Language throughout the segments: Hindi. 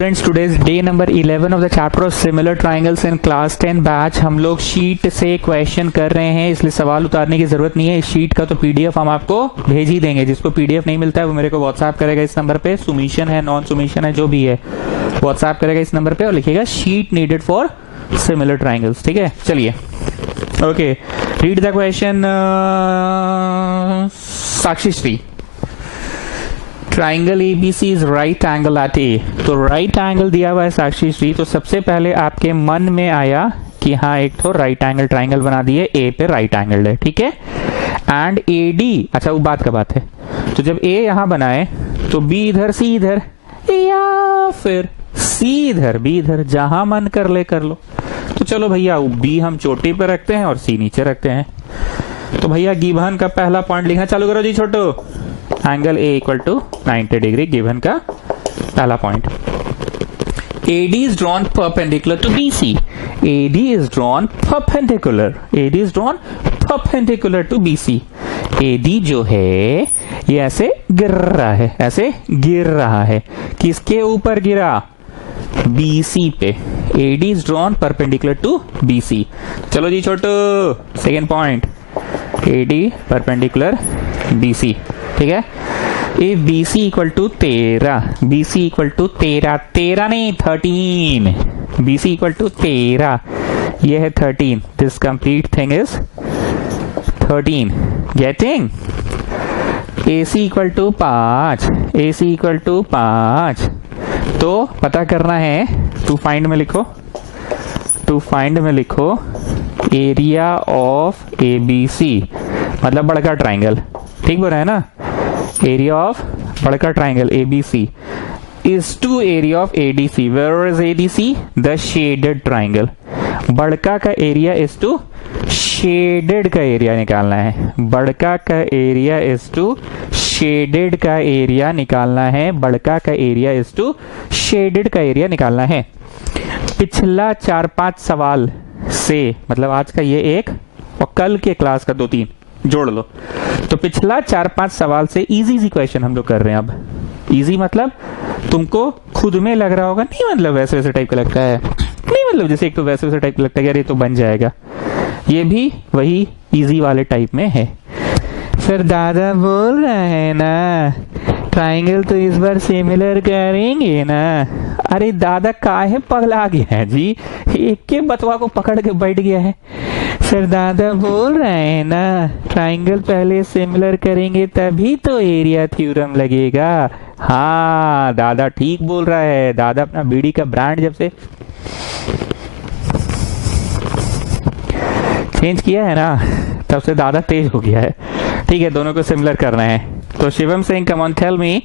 Friends today's day number 11 of the chapter of similar triangles in class 10 batch. हम लोग शीट से क्वेश्चन कर रहे हैं, इसलिए सवाल उतारने की जरूरत नहीं है। इस शीट का तो पीडीएफ हम आपको भेज ही देंगे। जिसको पीडीएफ नहीं मिलता है वो मेरे को व्हाट्सएप करेगा इस नंबर पे। सुमिशन है, नॉन सुमिशन है, जो भी है व्हाट्सएप करेगा इस नंबर पे और लिखेगा sheet needed for similar triangles. ठीक है, चलिए okay, read the question. Sakshi Shri, triangle ABC is right angle at A. तो राइट एंगल दिया हुआ है साक्षी श्री, तो सबसे पहले आपके मन में आया कि हाँ एक तो राइट एंगल ट्राइंगल बना दिए, ए पे राइट एंगल है, ठीक है। एंड ए डी, अच्छा वो बात का बात है, तो जब ए यहां बनाए तो बी इधर सी इधर, या फिर सी इधर बी इधर, जहां मन कर ले कर लो। तो चलो भैया बी हम चोटी पे रखते हैं और सी नीचे रखते हैं। तो भैया गिवन का पहला पॉइंट लिखना चालू करो जी छोटो। Angle A equal to 90 degree, given का पहला point. AD is drawn perpendicular to BC. AD is drawn perpendicular. AD is drawn perpendicular to BC. AD जो है ये ऐसे गिर रहा है, ऐसे गिर रहा है। किसके ऊपर गिरा? BC पे। AD is drawn perpendicular to BC. चलो जी छोटो, second point, AD perpendicular BC, ठीक है। A BC equal to 13, BC equal to 13 नहीं 13, BC इक्वल टू 13, ये है 13, this complete thing is 13, getting. AC equal to 5, AC equal to 5, तो पता करना है, टू फाइंड में लिखो, टू फाइंड में लिखो एरिया ऑफ ABC, मतलब बड़का ट्राइंगल, ठीक बोल रहा है ना। एरिया ऑफ बड़का triangle ABC is to area of ADC. Where is ADC? The shaded triangle. बड़का का एरिया is to shaded का एरिया निकालना है। बड़का का एरिया is to shaded का एरिया निकालना है। बड़का का एरिया is to shaded का एरिया निकालना है। पिछला 4-5 सवाल से, मतलब आज का ये एक और कल के क्लास का 2-3 जोड़ लो, तो पिछला 4-5 सवाल से इजी क्वेश्चन हम लोग कर रहे हैं। अब इजी मतलब तुमको खुद में लग रहा होगा, नहीं मतलब वैसे वैसे टाइप का लगता है, नहीं मतलब जैसे एक तो वैसे वैसे टाइप का लगता है यार ये तो बन जाएगा, ये भी वही इजी वाले टाइप में है। सर दादा बोल रहे हैं ना ट्राइंगल तो इस बार सिमिलर करेंगे ना। अरे दादा काहे पगला गया है जी, एक के बतवा को पकड़ के बैठ गया है। सर दादा बोल रहे हैं ना ट्राइंगल पहले सिमिलर करेंगे तभी तो एरिया थ्योरम लगेगा। हाँ दादा ठीक बोल रहा है, दादा अपना बीड़ी का ब्रांड जब से चेंज किया है ना तब से दादा तेज हो गया है। ठीक है, दोनों को सिमिलर करना है। तो Shivam Singh come on tell me,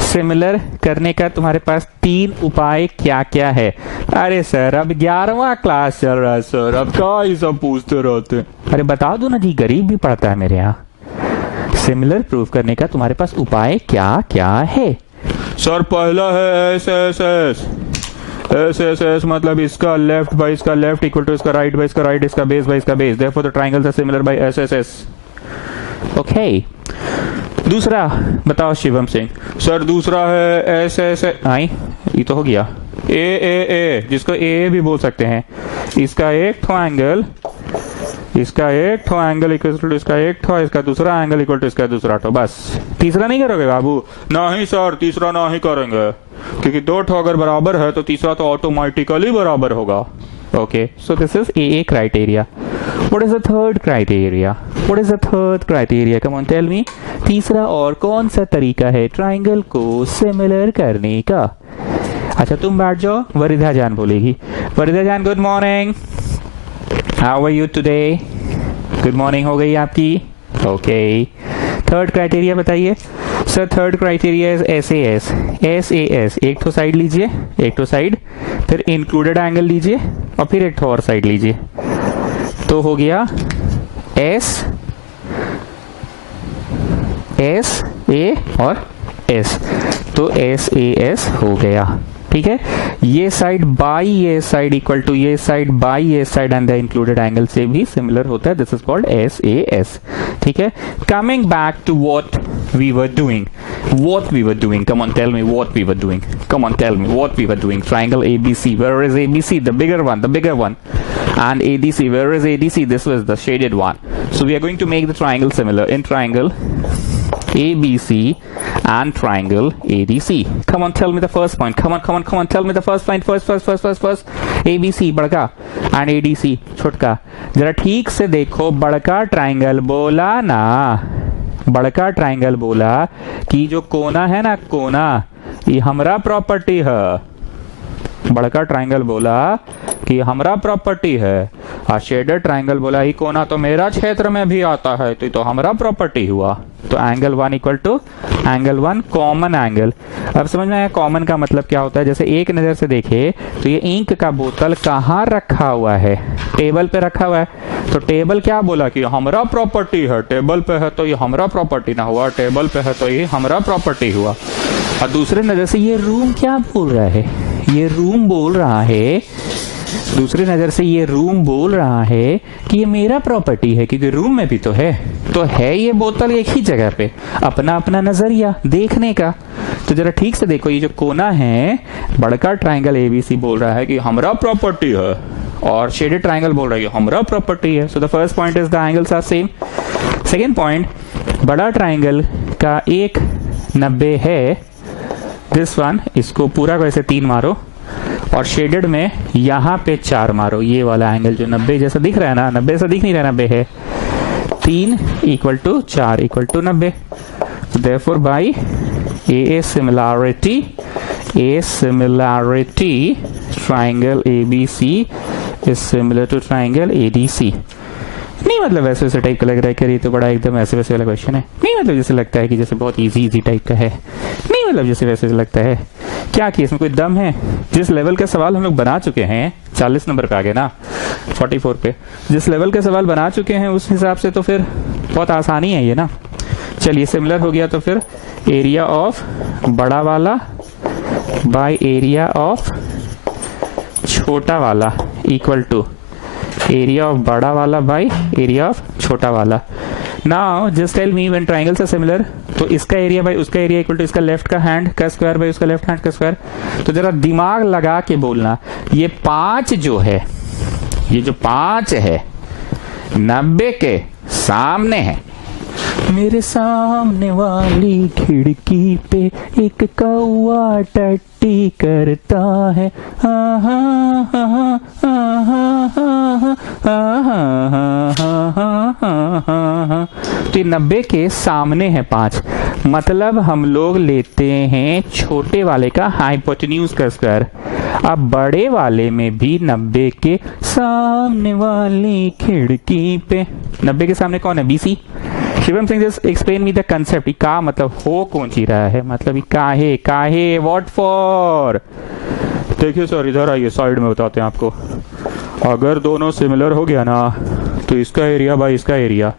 similar करने का तुम्हारे पास 3 उपाय क्या क्या है? अरे सर अब 11वां क्लास चल रहा है सर, अब क्या ये सब पूछते रहते हैं। अरे बता दो ना जी, गरीब भी पढ़ता है मेरे यहाँ। सिमिलर प्रूफ करने का तुम्हारे पास उपाय क्या क्या है? सर पहला है एस मतलब इसका लेफ्ट बाय इसका लेफ्ट इक्वल टू इसका राइट बाय इसका राइट, इसका बेस बाय इसका base, therefore the triangles are similar by S. Okay, दूसरा बताओ शिवम सिंह। सर दूसरा है एस आई, ये तो हो गया ए, जिसको ए भी बोल सकते हैं। इसका एक ठो एंगल, इसका एक ठो एंगल इक्वल टू इसका एक ठो, इसका दूसरा एंगल इक्वल टू इसका दूसरा ठो। बस तीसरा नहीं करोगे बाबू? नहीं सर तीसरा नहीं करेंगे, क्योंकि 2 ठो अगर बराबर है तो तीसरा तो ऑटोमेटिकली बराबर होगा। Okay, so this is AA criteria. What is the third criteria? What is the third criteria? Come on, tell me. तीसरा और कौन सा तरीका है ट्राइंगल को सिमिलर करने का? अच्छा तुम बैठ जाओ, वरिधा जान बोलेगी। वरिधा जान good morning, how are you today? Good morning हो गई आपकी? ओके, थर्ड क्राइटेरिया बताइए। Sir third criteria is SAS, एक तो साइड लीजिए, एक तो साइड, फिर इंक्लूडेड एंगल लीजिए और फिर एक तो और साइड लीजिए, तो हो गया SAS A और S, तो SAS हो गया। ठीक है, ये साइड बाई ये साइड इक्वल टू ये साइड बाई ये side and the included angle से भी सिमिलर होता है. This is called SAS. ठीक है, coming back to what we were doing. Come on, tell me what we were doing. Triangle ABC. Where is ABC? The bigger one. And ADC. Where is ADC? This was the shaded one. So we are going to make the triangle similar in triangle ABC and triangle ADC. Come on, tell me the first point. Come on. Tell me the first point. First. ABC बड़का and ADC छोटका. जरा ठीक से देखो, बड़का ट्राइंगल बोला ना, बड़का ट्राइंगल बोला कि जो कोना है ना, कोना ये हमरा प्रॉपर्टी है. बड़का ट्राइंगल बोला कि हमरा प्रॉपर्टी है, और शेडेड ट्राइंगल बोला ही कोना तो मेरा क्षेत्र में भी आता है, तो हमरा प्रॉपर्टी हुआ. तो angle 1 equal to angle 1 common angle. अब समझ में आया कॉमन का मतलब क्या होता है. जैसे एक नजर से देखे तो ये इंक का बोतल कहाँ रखा हुआ है, टेबल पे रखा हुआ है. तो टेबल क्या बोला कि हमरा प्रॉपर्टी है, टेबल पे है तो ये हमरा प्रॉपर्टी ना हुआ, टेबल पे है तो ये हमरा प्रॉपर्टी हुआ. और दूसरे नजर से ये रूम क्या बोल रहा है, ये रूम बोल रहा है, दूसरी नजर से ये रूम बोल रहा है कि ये मेरा प्रॉपर्टी है, क्योंकि रूम में भी तो है ये बोतल एक ही जगह पे. अपना अपना नजरिया देखने का. तो जरा ठीक से देखो, ये जो कोना है, बड़का ट्राइंगल ABC बोल रहा है कि हमरा प्रॉपर्टी है, और शेडेड ट्राइंगल बोल रहा है कि हमरा प्रॉपर्टी है. So the first point is the angles are same. Second point, बड़ा ट्राइंगल का एक 90 है, दिस वन, इसको पूरा वैसे 3 मारो, और शेडेड में यहाँ पे 4 मारो. ये वाला एंगल जो 90 जैसा दिख रहा है ना, 90 से दिख नहीं रहा, 90 है, 3 equal to 4 equal to 90. Therefore by A similarity triangle ABC is similar to triangle ADC. नहीं मतलब वैसे वैसे टाइप का लग रहा है कि ये तो बड़ा एकदम ऐसे वैसे वाला क्वेश्चन है. नहीं मतलब जैसे लगता है कि जैसे बहुत इजी टाइप का है. नहीं मतलब जैसे वैसे लगता है क्या कि इसमें कोई दम है. जिस लेवल का सवाल हम लोग बना चुके हैं, 40 नंबर पे आ गए ना, 44 पे जिस लेवल का सवाल बना चुके हैं उस हिसाब से तो फिर बहुत आसानी है ये ना. चलिए सिमिलर हो गया, तो फिर एरिया ऑफ बड़ा वाला बाय एरिया ऑफ छोटा वाला इक्वल टू एरिया ऑफ बड़ा वाला बाय एरिया ऑफ छोटा वाला. Now just tell me when triangles are similar, तो इसका एरिया बाय उसका एरिया इक्वल टू इसका लेफ्ट का हैंड का स्क्वायर बाय उसका लेफ्ट हैंड का स्क्वायर. तो जरा दिमाग लगा के बोलना, ये 5 जो है, ये जो 5 है 90 के सामने है. मेरे सामने वाली खिड़की पे एक कौवा टट्टी करता है, हा हा हा हा हा. तो 90 के सामने है 5, मतलब हम लोग लेते हैं छोटे वाले का हाइपोटेन्यूज का स्क्वायर. अब बड़े वाले में भी 90 के सामने वाली खिड़की पे, 90 के सामने कौन है, BC. Shivam Singh just explain me the concept. का मतलब हो कौन सी रहा है, मतलब काहे व्हाट फॉर. देखिए सर, इधर आइए, साइड में बताते हैं आपको. अगर दोनों सिमिलर हो गया ना, तो इसका एरिया बाय इसका एरिया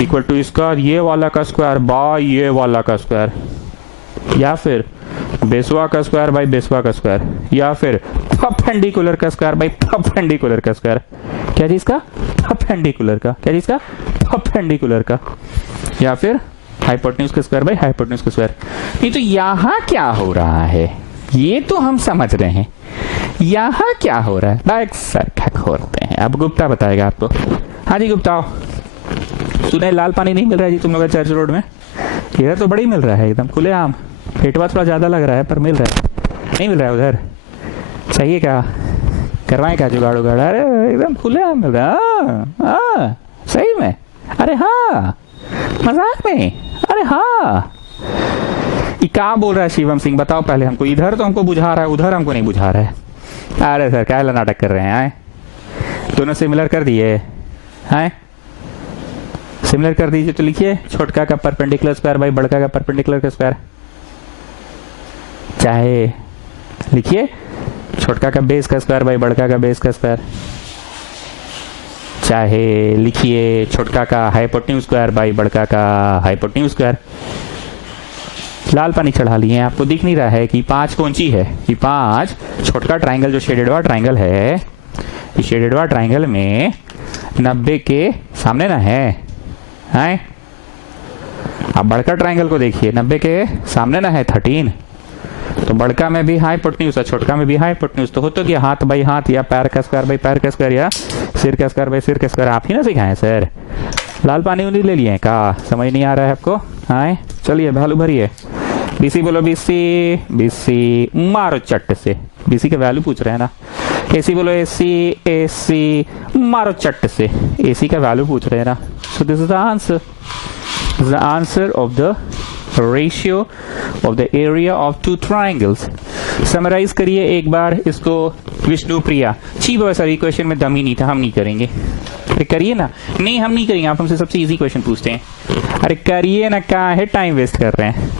इक्वल टू इसका ये वाला का स्क्वायर बाय ये वाला का स्क्वायर, या फिर बेसवा का स्क्वायर बाय बेसवा का स्क्वायर, या फिर परपेंडिकुलर का स्क्वायर बाय परपेंडिकुलर का स्क्वायर. क्या चीज का, परपेंडिकुलर का. क्या चीज का, परपेंडिकुलर का. या फिर हाइपोटेन्यूज का स्क्वायर बाय हाइपोटेन्यूज का स्क्वायर. नहीं तो यहाँ क्या हो रहा है ये तो हम समझ रहे हैं, यहाँ क्या हो रहा है लाइक सर क्या खोलते हैं. अब गुप्ता बताएगा आपको. हाँ जी गुप्ता, सुने लाल पानी नहीं मिल रहा है जी तुम लोग चर्च रोड में. इधर तो बड़ी मिल रहा है एकदम खुलेआम. पेटवा थोड़ा ज्यादा लग रहा है पर मिल रहा है. नहीं मिल रहा है उधर, चाहिए क्या, करवाएं क्या जुगाड़ उगाड़. अरे एकदम खुलेआम मिल रहा है. सही में, अरे हाँ, मजाक में, अरे हाँ. क्या बोल रहा है शिवम सिंह, बताओ पहले हमको. इधर तो हमको बुझा रहा है, उधर हमको नहीं बुझा रहा है. अरे सर क्या नाटक कर रहे हैं. दोनों सिमिलर कर दिए हैं, सिमिलर कर दीजिए. तो लिखिए छोटका का परपेंडिकुलर स्क्वायर बाय बड़का का परपेंडिकुलर का स्क्वायर. चाहे लिखिए छोटका का बेस का स्क्वायर बाय बड़का का बेस का स्क्वायर. चाहे लिखिए छोटका का हाइपोटेन्यूज स्क्वायर बाय बड़का का हाइपोटेन्यूज स्क्वायर. लाल पानी चढ़ा लिए हैं, आपको दिख नहीं रहा है कि 5 कौन सी है, कि 5 छोटका ट्राइंगल जो शेडेड हुआ ट्राइंगल है, इस शेडेड हुआ ट्राइंगल में 90 के सामने ना है। आप बड़का ट्राइंगल को देखिए, 90 के सामने ना है 13, तो बड़का में भी हाइपोटेन्यूज है, छोटका में भी हाइपोटेन्यूज, तो हो तो क्या हाथ बाई हाथ या पैर का स्क्वायर बाई पैर का स्क्वायर या सिर का स्क्वायर बाई सिर का स्क्वायर। आप ही ना सिखाए सर, लाल पानी उन्हीं ले लिए का, समझ नहीं आ रहा है आपको? हाँ चलिए वैल्यू भरिए। बीसी बोलो, बीसी बीसी मारो चट्ट से, बीसी का वैल्यू पूछ रहे हैं ना। एसी बोलो, एसी एसी मारो चट्ट से, एसी का वैल्यू पूछ रहे हैं ना। So this is the answer, the answer of the ratio of the area of two triangles. Summarise करिए एक बार इसको विष्णु प्रिया। छी बाबा सर, क्वेश्चन में दम ही नहीं था, हम नहीं करेंगे। अरे करिए ना। नहीं हम नहीं करेंगे, आप हमसे सबसे इजी क्वेश्चन पूछते हैं। अरे करिए ना, क्या है टाइम वेस्ट कर रहे हैं।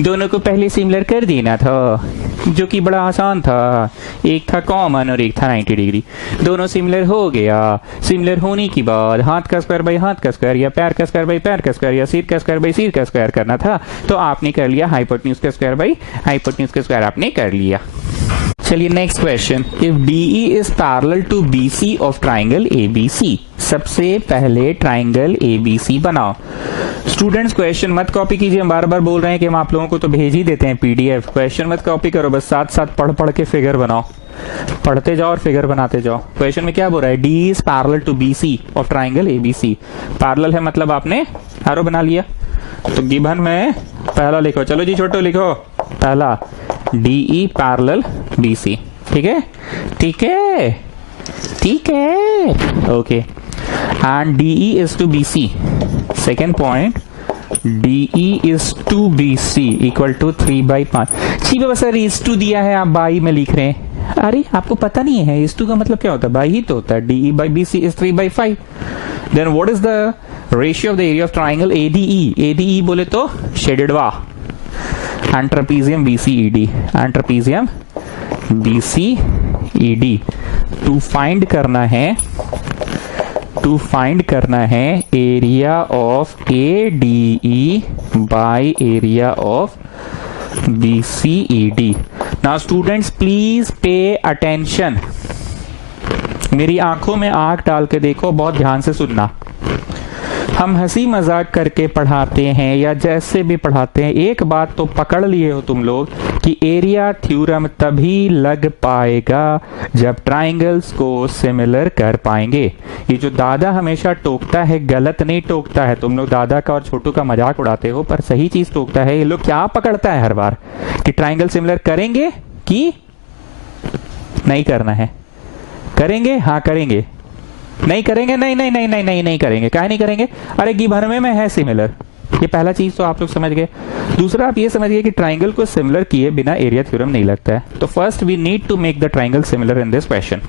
दोनों को पहले सिमिलर कर देना था, जो कि बड़ा आसान था। एक था कॉमन और एक था 90 डिग्री, दोनों सिमिलर हो गया। सिमिलर होने के बाद हाथ का स्क्वायर बाई हाथ का स्क्वायर या पैर का स्क्वायर बाई पैर का स्क्वायर या सिर का स्क्वायर बाई सिर का स्क्वायर करना था, तो आपने कर लिया। हाइपोटेन्यूज का स्क्वायर बाई हाइपोटेन्यूज का स्क्वायर आपने कर लिया। चलिए next question, if DE is parallel to BC of triangle ABC। सबसे पहले ट्राइंगल ABC बनाओ। स्टूडेंट्स क्वेश्चन मत कॉपी कीजिए, हम बार बार बोल रहे हैं कि हम आप लोगों को तो भेज ही देते हैं PDF। क्वेश्चन मत कॉपी करो, बस साथ साथ पढ़ पढ़ के फिगर बनाओ, पढ़ते जाओ और फिगर बनाते जाओ। क्वेश्चन में क्या बोल रहा है, DE is parallel to BC of triangle ABC। Parallel है मतलब आपने एरो बना लिया, तो गिवन में पहला लिखो। चलो जी छोटो लिखो, पहला DE पैरेलल BC। ठीक है ठीक है ठीक है, okay. And DE is to BC। Second point, DE is to BC equal to 3/5। जी बाबा सर इज टू दिया है, आप बाई में लिख रहे हैं। अरे आपको पता नहीं है इज टू का मतलब क्या होता है, बाई ही तो होता है। DE by BC is 3/5। Then what is the ratio of the area of triangle ADE। ADE बोले तो शेडेड वा, and trapezium BCED, and trapezium BCED। To find करना है area of ADE by area of BCED। Now students please pay attention, मेरी आंखों में आंख डाल के देखो, बहुत ध्यान से सुनना। हम हंसी मजाक करके पढ़ाते हैं या जैसे भी पढ़ाते हैं, एक बात तो पकड़ लिए हो तुम लोग कि एरिया थ्योरम तभी लग पाएगा जब ट्राइंगल्स को सिमिलर कर पाएंगे। ये जो दादा हमेशा टोकता है, गलत नहीं टोकता है। तुम लोग दादा का और छोटू का मजाक उड़ाते हो, पर सही चीज टोकता है। ये लोग क्या पकड़ता है हर बार कि ट्राइंगल सिमिलर करेंगे कि नहीं करना है, करेंगे हाँ करेंगे, नहीं करेंगे नहीं नहीं नहीं नहीं नहीं नहीं करेंगे। क्या नहीं करेंगे, अरे गिवन में है सिमिलर। ये पहला चीज तो आप लोग समझ गए। दूसरा आप ये समझ गए कि ट्राइंगल को सिमिलर किए बिना एरिया थ्योरम नहीं लगता है। तो first we need to make the triangle similar in this question.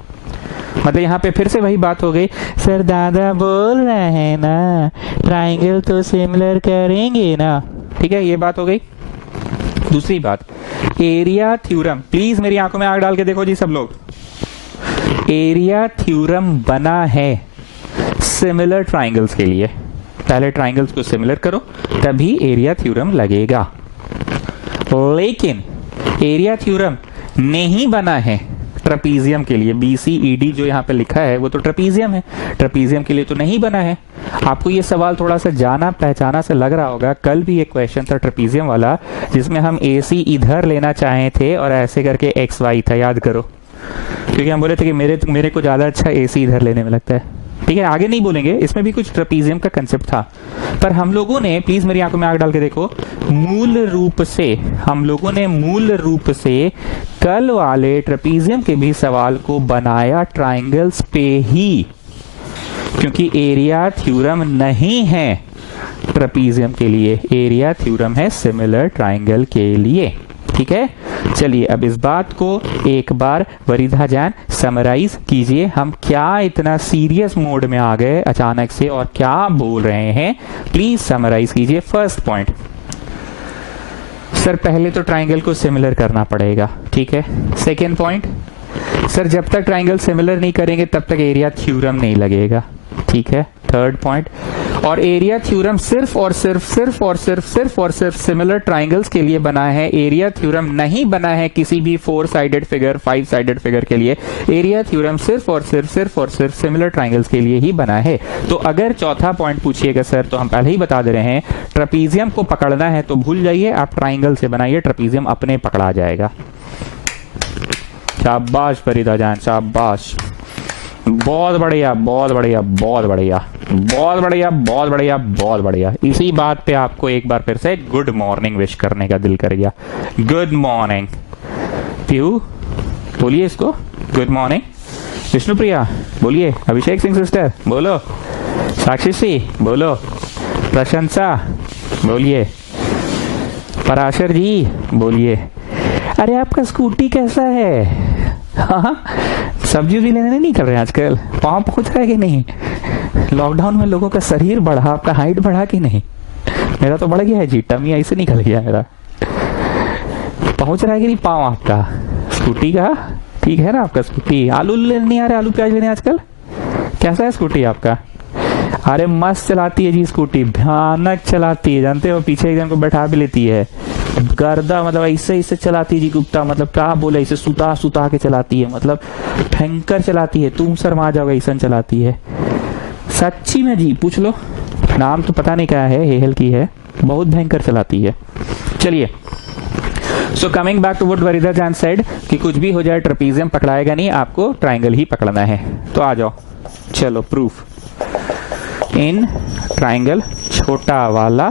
मतलब यहाँ पे फिर से वही बात हो गई, सर दादा बोल रहे हैं ना ट्राइंगल तो सिमिलर करेंगे ना। ठीक है, ये बात हो गई। दूसरी बात, एरिया थ्योरम, प्लीज मेरी आंखों में आग डाल के देखो जी सब लोग। एरिया थ्योरम बना है सिमिलर ट्राइंगल्स के लिए। पहले ट्राइंगल्स को सिमिलर करो तभी एरिया थ्योरम लगेगा। लेकिन एरिया थ्योरम नहीं बना है ट्रेपेजियम के लिए। BCED जो यहाँ पे लिखा है वो तो ट्रेपेजियम है, ट्रेपेजियम के लिए तो नहीं बना है। आपको ये सवाल थोड़ा सा जाना पहचाना से लग रहा होगा। कल भी एक क्वेश्चन था ट्रेपेजियम वाला जिसमें हम AC इधर लेना चाहे थे और ऐसे करके XY था, याद करो। क्योंकि हम बोले थे कि मेरे को ज्यादा अच्छा AC इधर लेने में लगता है। ठीक है, आगे नहीं बोलेंगे, इसमें भी कुछ ट्रेपेजियम का कंसेप्ट था। पर हम लोगों ने, प्लीज मेरी आंखों में आग डाल के देखो, हम लोगों ने मूल रूप से कल वाले ट्रेपेजियम के भी सवाल को बनाया ट्राइंगल्स पे ही, क्योंकि एरिया थ्योरम नहीं है ट्रेपेजियम के लिए, एरिया थ्योरम है सिमिलर ट्राइंगल के लिए। ठीक है, चलिए अब इस बात को एक बार वरीधा जान समराइज कीजिए। हम क्या इतना सीरियस मोड में आ गए अचानक से और क्या बोल रहे हैं, प्लीज समराइज कीजिए। फर्स्ट पॉइंट, सर पहले तो ट्राइंगल को सिमिलर करना पड़ेगा। ठीक है, सेकेंड पॉइंट, सर जब तक ट्राइंगल सिमिलर नहीं करेंगे तब तक एरिया थ्योरम नहीं लगेगा। ठीक है, थर्ड पॉइंट, और एरिया थ्योरम सिर्फ और सिर्फ सिमिलर ट्राइंगल्स के लिए बना है। एरिया थ्योरम नहीं बना है किसी भी 4 साइडेड फिगर, 5 साइडेड फिगर के लिए। एरिया थ्योरम सिर्फ और सिर्फ सिमिलर ट्राइंगल्स के लिए ही बना है। तो अगर चौथा पॉइंट पूछिएगा सर, तो हम पहले ही बता दे रहे हैं, ट्रेपीजियम को पकड़ना है तो भूल जाइए, आप ट्राइंगल से बनाइए, ट्रेपीजियम अपने पकड़ा जाएगा। शाबाश फरीदा जान, शाबाश, बहुत बढ़िया बहुत बढ़िया बहुत बढ़िया बहुत बढ़िया बहुत बढ़िया बहुत बढ़िया। इसी बात पे आपको एक बार फिर से गुड मॉर्निंग विश करने का दिल कर गया। गुड मॉर्निंग पीयू, बोलिए इसको गुड मॉर्निंग। विष्णुप्रिया बोलिए, अभिषेक सिंह सिस्टर बोलो, साक्षी सी बोलो, प्रशंसा बोलिए, पराशर जी बोलिए। अरे आपका स्कूटी कैसा है? हाँ, सब्जी भी लेने नहीं निकल रहे आजकल? पाँव पहुंच रहा है कि नहीं? लॉकडाउन में लोगों का शरीर बढ़ा, आपका हाइट बढ़ा कि नहीं? मेरा तो बढ़ गया है जी, टमी ऐसे निकल गया मेरा। पहुंच रहा है कि नहीं पाँव आपका स्कूटी का? ठीक है ना आपका स्कूटी? आलू लेने नहीं आ रहे, आलू प्याज लेने आजकल? कैसा है स्कूटी आपका? अरे मस्त चलाती है जी स्कूटी, भयानक चलाती है, जानते हो, पीछे एकदम को बैठा भी लेती है, गर्दा मतलब ऐसे चलाती है जी गुप्ता, मतलब क्या बोले, इसे सुता के चलाती है, मतलब भयंकर चलाती है, तुम शर्मा जाओगे ऐसा चलाती है, सच्ची में जी, पूछ लो, नाम तो पता नहीं क्या है, हेहल की है, बहुत भयंकर चलाती है। चलिए, so coming back to what वरीदा जान सेड कि कुछ भी हो जाए ट्रेपीजियम पकड़ाएगा नहीं, आपको ट्राइंगल ही पकड़ना है। तो आ जाओ, चलो प्रूफ। इन ट्राइंगल छोटा वाला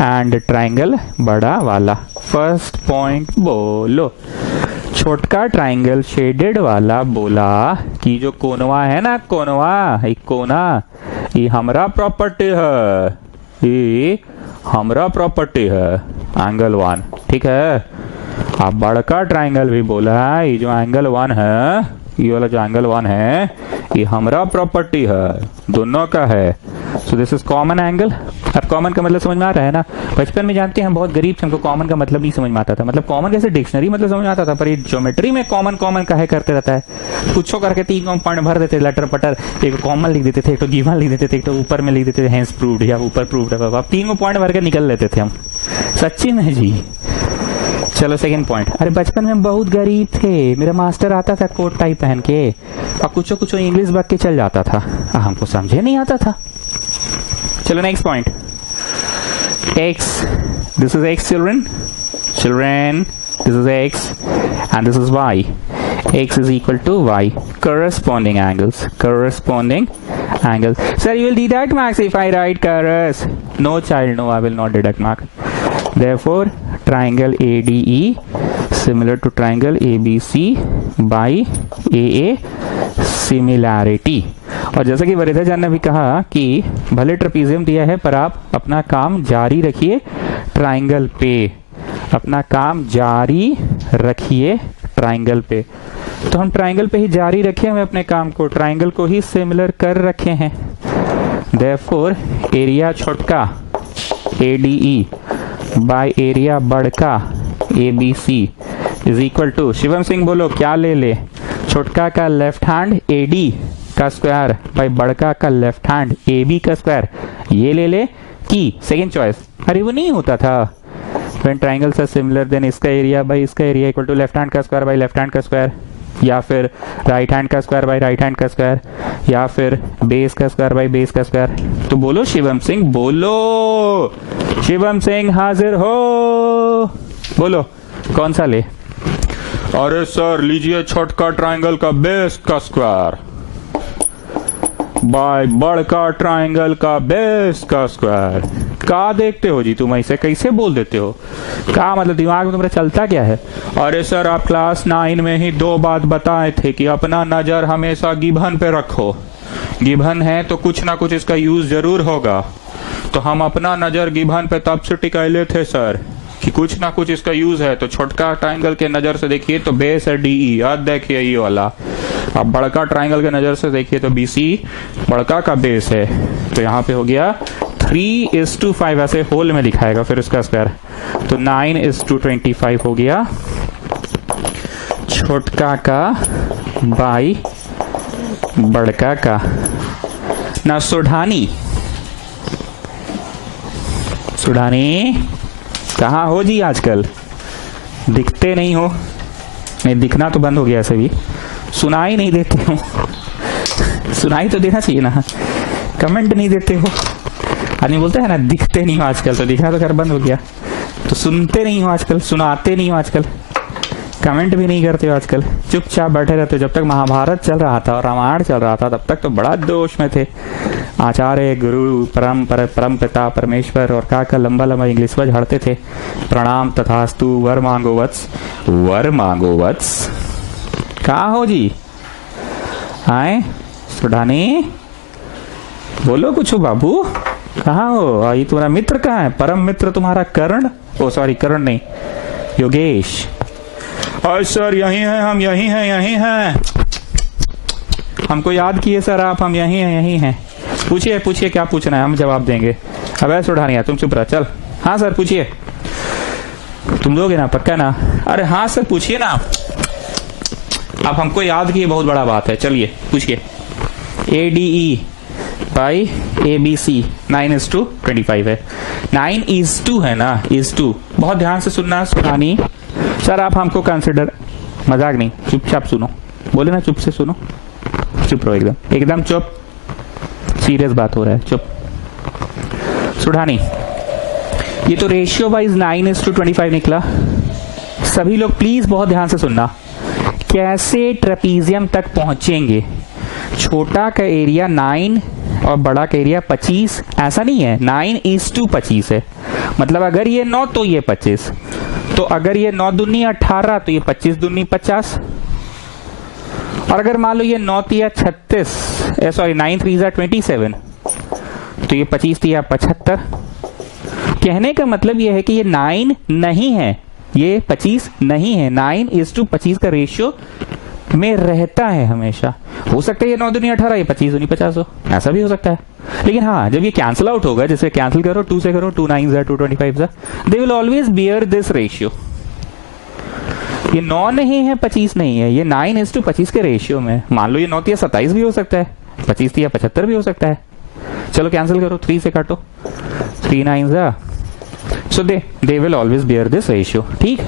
एंड ट्राइंगल बड़ा वाला। फर्स्ट पॉइंट बोलो। छोटका ट्राइंगल शेडेड वाला बोला कि जो कोनवा है ना, कोनवा, एक कोना, ये हमरा प्रॉपर्टी है, ये हमरा प्रॉपर्टी है, एंगल 1, ठीक है। अब बड़का ट्राइंगल भी बोला है, ये जो एंगल 1 है, ये वाला जो एंगल 1 है, ये हमरा प्रॉपर्टी है, दोनों का है। So this is common angle. अब कॉमन का मतलब समझ में आ रहा है ना? बचपन में जानते हैं हम बहुत गरीब थे, हमको कॉमन का मतलब नहीं समझ में आता था, मतलब कॉमन कैसे डिक्शनरी मतलब समझ में आता था, पर ये ज्योमेट्री में कॉमन काहे करते रहता है, कुछ करके 3 पॉइंट भर देते, लेटर पटर, एक कॉमन लिख देते थे, एक तो गिवन लिख देते थे, एक तो ऊपर में लिख देते थे हेंस प्रूव्ड या ऊपर प्रूव्ड, अब 3 पॉइंट भर के निकल लेते थे हम, सच्ची में जी। चलो सेकंड पॉइंट। अरे बचपन में बहुत गरीब थे, मेरा मास्टर आता था कोट टाई पहन के और कुछ इंग्लिश बक के चल जाता था, हमको समझे नहीं आता था। चलो next point. x, this is x children, this is x and this is y. X is equal to y. Corresponding angles. Sir, you will deduct marks if I write chorus. No child, no, I will not deduct mark. Therefore, triangle ADE similar to triangle ABC by AA similarity. और जैसा कि वरीदा जान ने भी कहा कि भले ट्रेपीजियम दिया है पर आप अपना काम जारी रखिए ट्राइंगल पे, अपना काम जारी रखिए ट्राइंगल पे। तो हम ट्राइंगल पे ही जारी रखे हैं अपने काम को, ट्राइंगल को ही सिमिलर कर रखे हैं। देयरफॉर एरिया छोटका ADE बाय एरिया बड़का ABC is equal to, Shivam Singh बोलो क्या ले ले, छोटका का लेफ्ट हैंड AD का स्क्वायर बाय बड़का का लेफ्ट हैंड AB का स्क्वायर, ये ले ले कि सेकंड चॉइस। अरे वो नहीं होता था, when triangles are similar then इसका एरिया बाय इसका area equal to left hand का स्क्वायर बाय लेफ्ट हैंड का स्क्वायर, या फिर राइट हैंड का स्क्वायर बाय राइट हैंड का स्क्वायर, या फिर बेस का स्क्वायर बाय बेस का स्क्वायर। तो बोलो शिवम सिंह, बोलो शिवम सिंह हाजिर हो, बोलो कौन सा ले? अरे सर लीजिए छोटका ट्राइंगल का बेस का स्क्वायर बाय बड़का ट्राइंगल का बेस का स्क्वायर। का देखते हो जी तुम, ऐसे कैसे बोल देते हो? का मतलब दिमाग में तुम्हारा चलता क्या है? अरे सर आप क्लास 9 में ही 2 बात बताए थे कि अपना नजर हमेशा गिवन पे रखो, गिवन है तो कुछ ना कुछ इसका यूज जरूर होगा, तो हम अपना नजर गिवन पे तब से टिकाए थे सर कि कुछ ना कुछ इसका यूज है। तो छोटका ट्राइंगल के नजर से देखिए तो बेस है DE, याद देखिए ये वाला। अब बड़का ट्राइंगल के नजर से देखिए तो BC बड़का का बेस है, तो यहाँ पे हो गया 3:5, ऐसे होल में दिखाएगा फिर उसका स्क्वायर, तो 9:25 हो गया छोटका का बाई बड़का का। ना सोढ़ानी सुडानी कहाँ हो जी आजकल? दिखते नहीं हो। नहीं, दिखना तो बंद हो गया ऐसे भी। सुनाई नहीं देते हो। सुनाई तो देना चाहिए ना, कमेंट नहीं देते हो। आदमी बोलते हैं ना दिखते नहीं हो आजकल, तो दिखना तो खैर बंद हो गया। तो सुनते नहीं हो आजकल, सुनाते नहीं हो आजकल, कमेंट भी नहीं करते हो आजकल, चुपचाप बैठे रहते हो। जब तक महाभारत चल रहा था और रामायण चल रहा था तब तक तो बड़ा जोश में थे। आचार्य गुरु परम पिता परमेश्वर और का लंबा लंबा इंग्लिश वर्ड हड़ते थे। प्रणाम तथास्तु, वर मांगो वत्स, वर मांगो वत्स। कहाँ हो जी? आए सुडानी, बोलो कुछ बाबू, कहाँ हो? ये तुम्हारा मित्र कहाँ है? परम मित्र तुम्हारा कर्ण, ओ सॉरी कर्ण नहीं, योगेश। और सर यही है, हम यही हैं, यही हैं। हमको याद किए सर आप, हम यही हैं, यही हैं। पूछिए पूछिए, क्या पूछना है, हम जवाब देंगे। अबे सुडानिया तुम चुप रह, चल। हाँ सर पूछिए। तुम दोगे ना, पक्का ना? अरे हाँ सर पूछिए ना। आप हमको याद किए, बहुत बड़ा बात है। चलिए पूछिए। ADE बाई ABC 9:25 है। 9:2 है ना, is2। बहुत ध्यान से सुनना सुनानी। सर आप हमको कंसिडर, मजाक नहीं, चुपचाप सुनो। बोले ना चुप से सुनो, चुप रहो, एकदम एकदम चुप। सीरियस बात हो रहा है, चुप। सुढ़ानी, ये तो रेशियो वाइज 9:25 निकला। सभी लोग प्लीज बहुत ध्यान से सुनना। कैसे ट्रेपीजियम तक पहुंचेंगे? छोटा का एरिया 9 और बड़ा का एरिया 25, ऐसा नहीं है। 9:25 है, मतलब अगर ये 9 तो ये 25, तो अगर ये 9 दूनी 18 तो ये 25 दूनी 50, और अगर मान लो ये 9 तिया 36, सॉरी 9 3 27, तो ये 25 तिया 75। कहने का मतलब ये है कि ये 9 नहीं है, ये 25 नहीं है। 9:25 का रेशियो में रहता है हमेशा। हो सकता है ये 9 दूनी 18, ये 25 दूनी 50 हो, ऐसा भी हो सकता है। लेकिन हाँ, जब ये कैंसिल आउट होगा, जैसे कैंसिल करो 2 से करो, 2 9s are 225 they will always bear this ratio. ये 9 नहीं है, 25 नहीं है, ये 9:25 के रेशियो में। मान लो ये 9 तिया 27 भी हो सकता है, 25 तिया 75 भी हो सकता है। चलो कैंसिल करो, 3 से काटो, 3 9s so they will always bear this ratio. ठीक,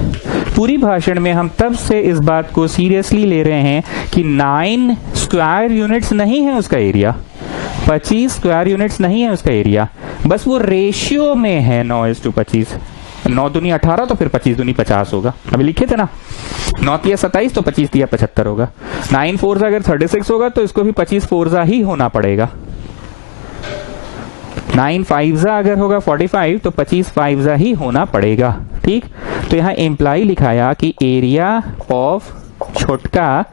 पूरी भाषण में हम तब से इस बात को सीरियसली ले रहे हैं कि 9 स्क्वायर यूनिट्स नहीं है उसका एरिया, 25 स्क्वायर यूनिट्स नहीं है उसका एरिया, बस वो रेशियो में है 9:25। 9 दूनी 18 तो फिर 25 दूनी 50 होगा। अभी लिखे थे ना, 9 तिया 27 तो 25 तिया 75 होगा। 9 4 अगर 36 होगा तो इसको भी 25 4 ही होना पड़ेगा। 9 5 अगर होगा 45 तो 25 5 ही होना पड़ेगा। ठीक, तो यहाँ इम्प्लाई लिखाया कि एरिया ऑफ छोटका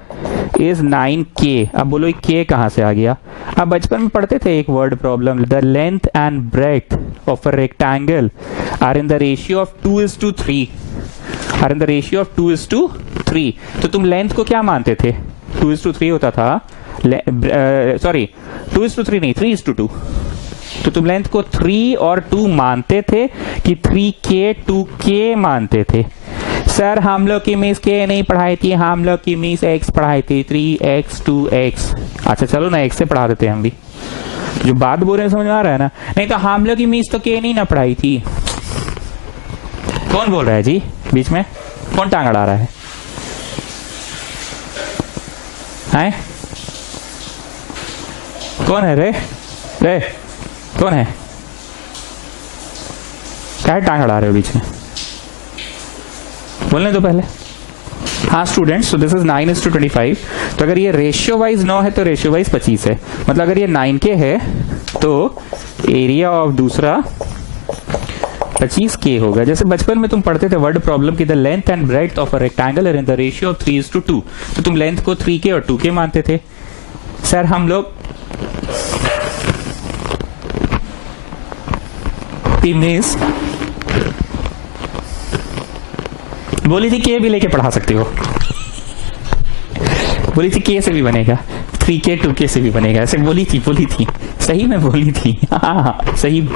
इज 9K। अब बोलो के कहां से आ गया? अब बचपन में पढ़ते थे एक word problem, the length and breadth of a rectangle are in the ratio of 2:3, are in the ratio of 2:3। तो तुम लेंथ को क्या मानते थे? 2:3 होता था, सॉरी 2:3 नहीं, 3:2। तो तुम लेंथ को 3 और 2 मानते थे कि 3K 2K मानते थे? सर हम लोग की मिस K नहीं पढ़ाई थी, हम लोग की मिस X पढ़ाई थी, 3X 2X। अच्छा चलो ना, X से पढ़ा देते हैं हम भी। जो बात बोल रहे हैं समझ में आ रहा है ना? नहीं तो हम लोग की मिस तो K नहीं ना पढ़ाई थी। कौन बोल रहा है जी बीच में? कौन टांग अड़ा रहा है? हैं? कौन है रे? रे कौन है? क्या टांग अड़ा रहे हो बीच में? बोलने दो पहले। हाँ स्टूडेंट्स, सो दिस इज 9:25। तो अगर ये रेशियो वाइज 9 है तो रेशियो वाइज 25 है। मतलब अगर ये 9K है तो एरिया ऑफ दूसरा 25K होगा। जैसे बचपन में तुम पढ़ते थे वर्ड प्रॉब्लम की the length and breadth of a rectangle are in the ratio of 3:2। तो तुम लेंथ को 3K और 2K मानते थे। सर हम लोग मिस बोली थी के भी लेके पढ़ा सकते हो, बोली थी के से भी बनेगा, 3K 2K से भी बनेगा, ऐसे बोली थी सही में बोली थी। हाँ सही।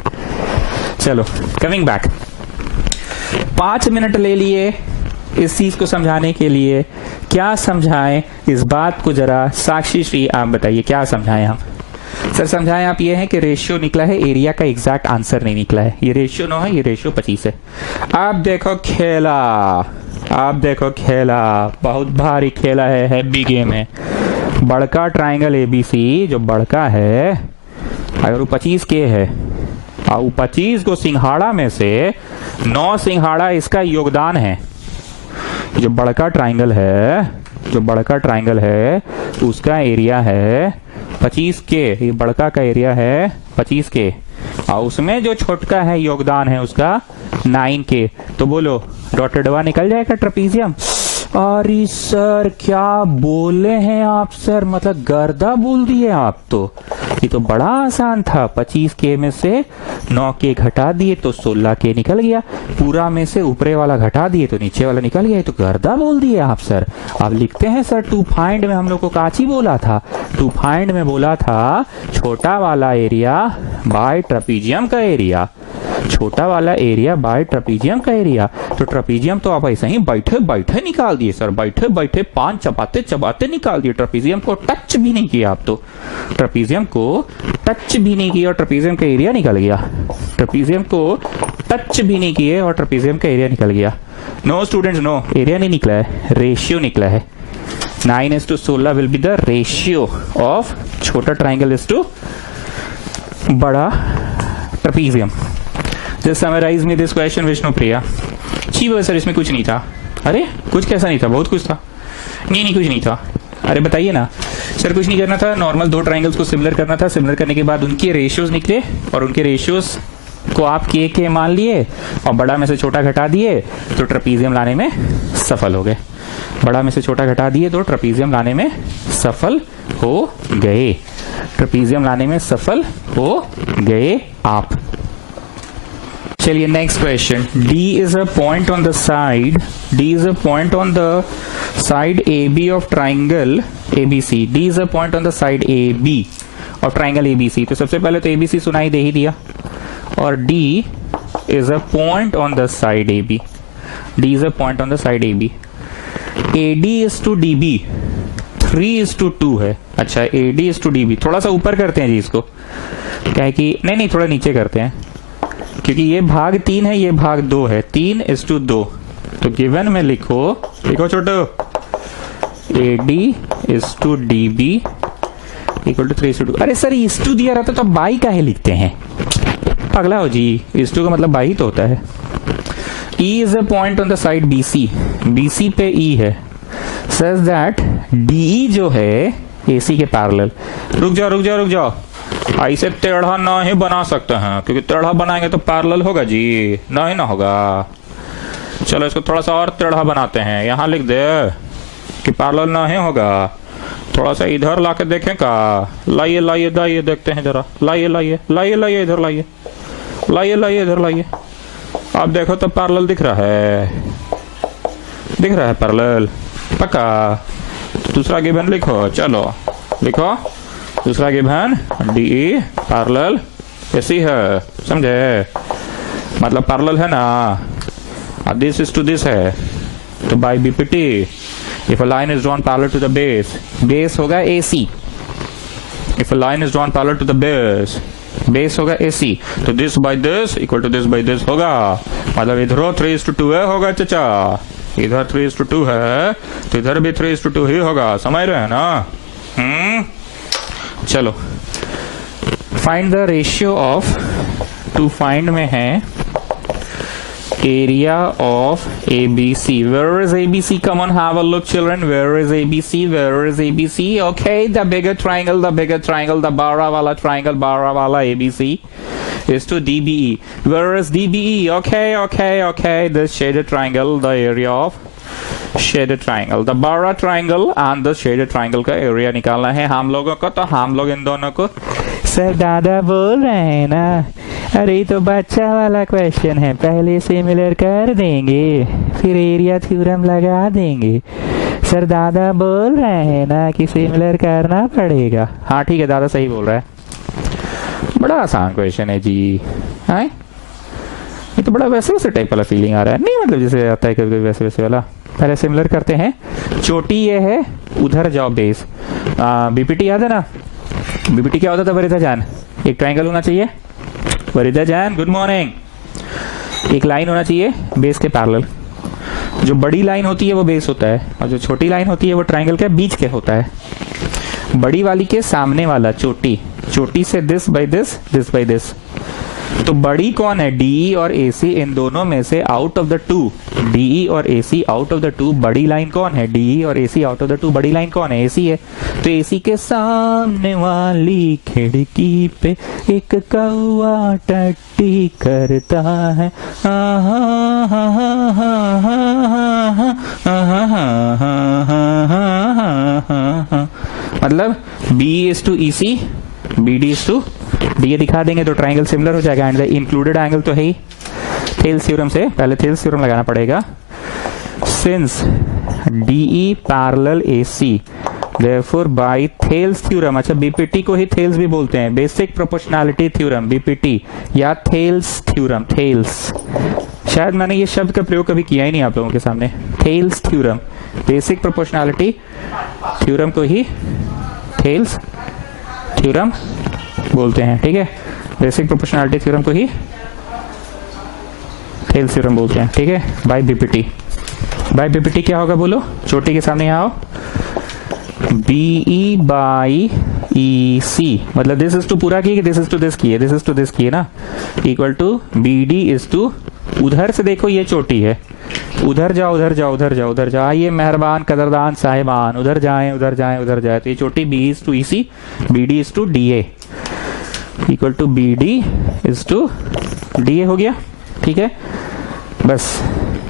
चलो कमिंग बैक, 5 मिनट ले लिए इस चीज को समझाने के लिए। क्या समझाएं इस बात को? जरा साक्षी श्री आप बताइए क्या समझाएं हम? सर समझाएं आप, ये है कि रेशियो निकला है, एरिया का एग्जैक्ट आंसर नहीं निकला है। ये रेशियो 9 है, ये रेशियो 25 है। आप देखो खेला, आप देखो खेला, बहुत भारी खेला है, हैवी गेम है। बड़का ट्राइंगल एबीसी जो बड़का है, अगर वो 25 के है और वो 25 को सिंघाड़ा में से 9 सिंघाड़ा इसका योगदान है। जो बड़का ट्राइंगल है, जो बड़का ट्राइंगल है उसका एरिया है 25 के, ये बड़का का एरिया है 25 के, और उसमें जो छोटका है योगदान है उसका 9 के। तो बोलो डॉटेडवा निकल जाएगा ट्रेपीजियम। अरे सर क्या बोले हैं आप सर, मतलब गर्दा बोल दिए आप तो। ये तो बड़ा आसान था, 25 के में से 9 के घटा दिए तो 16 के निकल गया, पूरा में से ऊपरे वाला घटा दिए तो नीचे वाला निकल गया। ये तो गर्दा बोल दिए आप सर। अब लिखते हैं सर, टू फाइंड में हम लोग को काची बोला था, टू फाइंड में बोला था छोटा वाला एरिया बाय ट्रेपीजियम का एरिया, छोटा वाला एरिया बाय ट्रेपीजियम का एरिया। तो ट्रेपीजियम तो आप ऐसे ही बैठे बैठे निकाल दिए सर, बैठे बैठे 5 चबाते चबाते निकाल दिए, ट्रेपीजियम को टच भी नहीं किया आप तो, ट्रेपीजियम को टच भी नहीं किया और ट्रेपीजियम का एरिया निकल गया, ट्रेपीजियम को टच भी नहीं किए और ट्रेपीजियम का एरिया निकल गया। नो स्टूडेंट्स नो, एरिया नहीं निकला है, रेशियो निकला है। 9:16 will be the ratio of छोटा ट्राइंगल इज टू बड़ा trapezium. Just summarise me this question Vishnu Priya. छी वो सर इसमें कुछ नहीं था। अरे कुछ कैसा नहीं था, बहुत कुछ था। नहीं कुछ नहीं था। अरे बताइए ना सर, कुछ नहीं करना था, नॉर्मल 2 ट्राइंगल्स को सिमिलर करना था, सिमिलर करने के बाद उनके रेशियोज निकले और उनके रेशियोज को आप के मान लिए और बड़ा में से छोटा घटा दिए तो ट्रेपीजियम लाने में सफल हो गए। बड़ा में से छोटा घटा दिए तो ट्रेपीजियम लाने में सफल हो गए, ट्रेपीजियम लाने में सफल हो गए आप। चलिए next question. D is a point on the side, D is a point on the side AB of triangle ABC, D is a point on the side AB of triangle ABC। तो सबसे पहले तो ABC सुनाई दे ही दिया, और D is a point on the side AB, D is a point on the side AB। AD is to DB 3:2 है। अच्छा AD is to DB, थोड़ा सा ऊपर करते हैं जी इसको, क्या है कि नहीं थोड़ा नीचे करते हैं, क्योंकि ये भाग 3 है, ये भाग 2 है, 3:2। तो गिवन में लिखो छोटो AD is to DB equal to 3:2। अरे सर इस टू दिया रहता तो बाई काहे लिखते हैं, पगला हो जी, इस टू का मतलब बाई तो होता है। E is a point on the side BC, BC पे E है, says that DE जो है AC के पैरेलल। रुक जाओ, ऐसे टेढ़ा नहीं बना सकते हैं, क्योंकि टेढ़ा बनाएंगे तो पैरेलल होगा जी, नहीं ना होगा। चलो इसको थोड़ा सा और टेढ़ा बनाते हैं, यहाँ लिख दे कि पैरेलल नहीं होगा। थोड़ा सा इधर लाके देखें का, लाइए देखते हैं जरा, लाइए इधर लाइए। आप देखो तो पैरेलल दिख रहा है पैरेलल पक्का। दूसरा गिवन लिखो, चलो लिखो दूसरा गिवन, DE पैरेलल ऐसी है, समझे, मतलब पैरेलल है ना, दिस इज टू दिस है, तो by BPT if a line is drawn parallel to the base होगा AC, if a line is drawn parallel to the base होगा AC, तो this by this equal to this by this होगा, मतलब इधर 3:2 होगा चाचा, इधर 3:2 है तो इधर भी 3:2 ही होगा, समझ रहे हैं ना। चलो find the ratio of, to find में है area of ABC. Where is ABC? Come on, have a look, children. Where is ABC? Okay, the bigger triangle, the bara wala triangle, bara wala ABC is to DBE. Where is DBE? Okay. This shaded triangle, the area of shaded triangle, the bara triangle and the shaded triangle का area निकालना है हम लोगों को। तो हम लोग इन दोनों को, सर दादा बोल रहे हैं ना, अरे तो बच्चा वाला क्वेश्चन है, पहले सिमिलर कर देंगे फिर एरिया थ्योरम लगा देंगे। सर दादा बोल रहे हैं ना कि सिमिलर करना पड़ेगा। हाँ ठीक है, दादा सही बोल रहा है, बड़ा आसान क्वेश्चन है जी। हाँ ये तो बड़ा वैसे टाइप वाला फीलिंग आ रहा है, नहीं मतलब जैसे आता है कभी वैसे वाला। पहले सिमिलर करते हैं, चोटी ये है, उधर जाओ बेस, BPT याद है ना, बीपीटी क्या होता था वरिदा जान? एक ट्राइंगल होना चाहिए। वरिदा जान गुड मॉर्निंग। एक लाइन होना चाहिए बेस के पैरेलल। जो बड़ी लाइन होती है वो बेस होता है और जो छोटी लाइन होती है वो ट्राइंगल के बीच के होता है। बड़ी वाली के सामने वाला चोटी, चोटी से this by this, this by this. तो बड़ी कौन है? डीई और एसी, इन दोनों में से out of the two, DE और AC out of the two बड़ी लाइन कौन है? डीई और AC out of the two बड़ी लाइन कौन है? एसी है। तो एसी के सामने वाली खिड़की पे एक कौआ टट्टी करता है। मतलब B is to EC, B D is to D, ये दिखा देंगे तो ट्राइंगल सिमिलर हो जाएगा। एंड द इंक्लूडेड एंगल तो है ही। थेल्स थ्योरम से पहले थेल्स थ्योरम लगाना पड़ेगा। Since DE parallel AC therefore by Thales theorem, अच्छा बीपीटी को ही थेल्स भी बोलते हैं, बेसिक प्रोपोर्शनैलिटी थ्योरम बीपीटी या थेल्स थ्योरम। थेल्स शायद मैंने ये शब्द का प्रयोग कभी किया ही नहीं आप लोगों के सामने। Thales theorem, basic proportionality theorem को ही थेल्स थ्योरम बोलते हैं। ठीक है, बेसिक प्रोपोर्शनैलिटी थ्योरम को ही थेल्स थ्योरम बोलते हैं। ठीक है, बाय बीपीटी। बाय बीपीटी क्या होगा बोलो? चोटी के सामने यहाँ आओ। बीई बाई ई सी, मतलब दिस इज टू पूरा किए, दिस इज टू दिस किए, दिस इज टू दिस किए ना, equal to B D is to, उधर से देखो ये चोटी है, उधर जाओ उधर जाओ उधर जाओ उधर जाओ, आइए मेहरबान कदरदान साहिबान, उधर जाएं उधर जाएं उधर जाए। तो ये चोटी B is to E C, B D is to D A, equal to B D is to D A हो गया। ठीक है, बस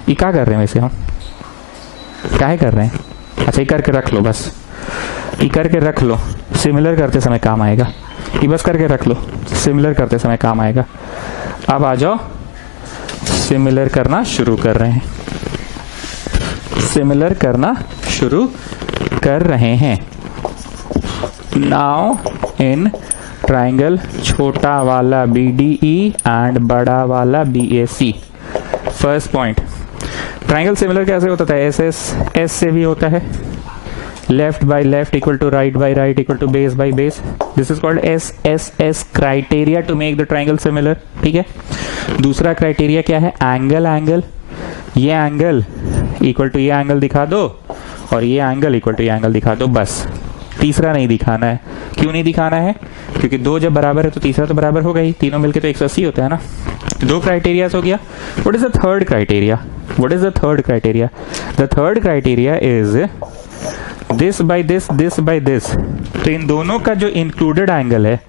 ये क्या कर रहे हैं वैसे हम, क्या है कर रहे हैं? अच्छा ये करके रख लो, बस ये करके रख लो, सिमिलर करते समय काम आएगा। ये बस करके रख लो, सिमिलर करते समय काम आएगा। अब आ जाओ, सिमिलर करना शुरू कर रहे हैं, सिमिलर करना शुरू कर रहे हैं। नाउ इन ट्राइंगल छोटा वाला BDE एंड बड़ा वाला BAC। First point, triangle similar कैसे होता था? एस से भी होता है, left by left equal to right by right equal to base by base. This is called S criteria to make the triangle similar. ठीक है, दूसरा क्राइटेरिया क्या है? एंगल, एंगल, ये एंगल इक्वल टू ये एंगल दिखा दो और ये एंगल इक्वल टू ये एंगल दिखा दो, बस। तीसरा नहीं दिखाना है। क्यों नहीं दिखाना है? क्योंकि दो जब बराबर है तो तीसरा तो बराबर होगा ही, तीनों मिलके तो 180 होता है ना। दो क्राइटेरिया हो गया। What is the third criteria? What is the third criteria? The third criteria is this by this, this by this. तो इन दोनों का जो इंक्लूडेड एंगल है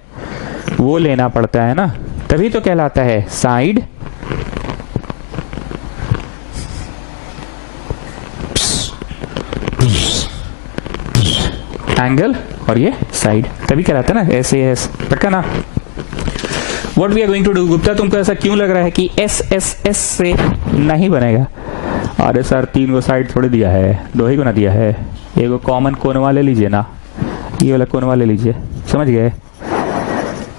वो लेना पड़ता है ना, तभी तो कहलाता है साइड एंगल, और ये साइड, तभी कहलाता है ना एस। पक्का ना? What we are going to do? Gupta तुमको ऐसा क्यों लग रहा है कि एस से नहीं बनेगा? अरे सर तीन को साइड थोड़ी दिया है, दो ही को ना दिया है। एक कॉमन कोनवा ले लीजिए ना, ये वाला कोनवा ले लीजिए, समझ गए?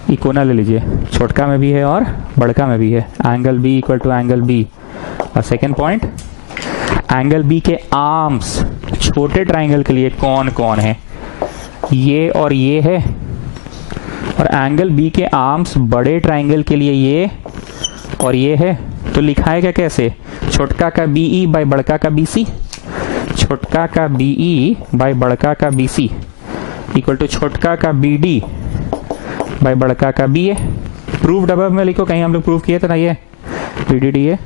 ये कोना ले लीजिए, छोटका में भी है और बड़का में भी है। Angle B equal to angle B. और सेकेंड पॉइंट, एंगल बी के आर्म्स छोटे ट्राइंगल के लिए कौन कौन है? ये और ये है। और एंगल बी के आर्म्स बड़े ट्राइंगल के लिए ये और ये है। तो लिखाएगा कैसे? छोटका का BE बाय बड़का का BC, छोटका का BE बाय बड़का का BC इक्वल टू छोटका का BD बाय बड़का का BA। प्रूव्ड अबव में लिखो, कहीं हम लोग प्रूव किए थे ना ये BDDA।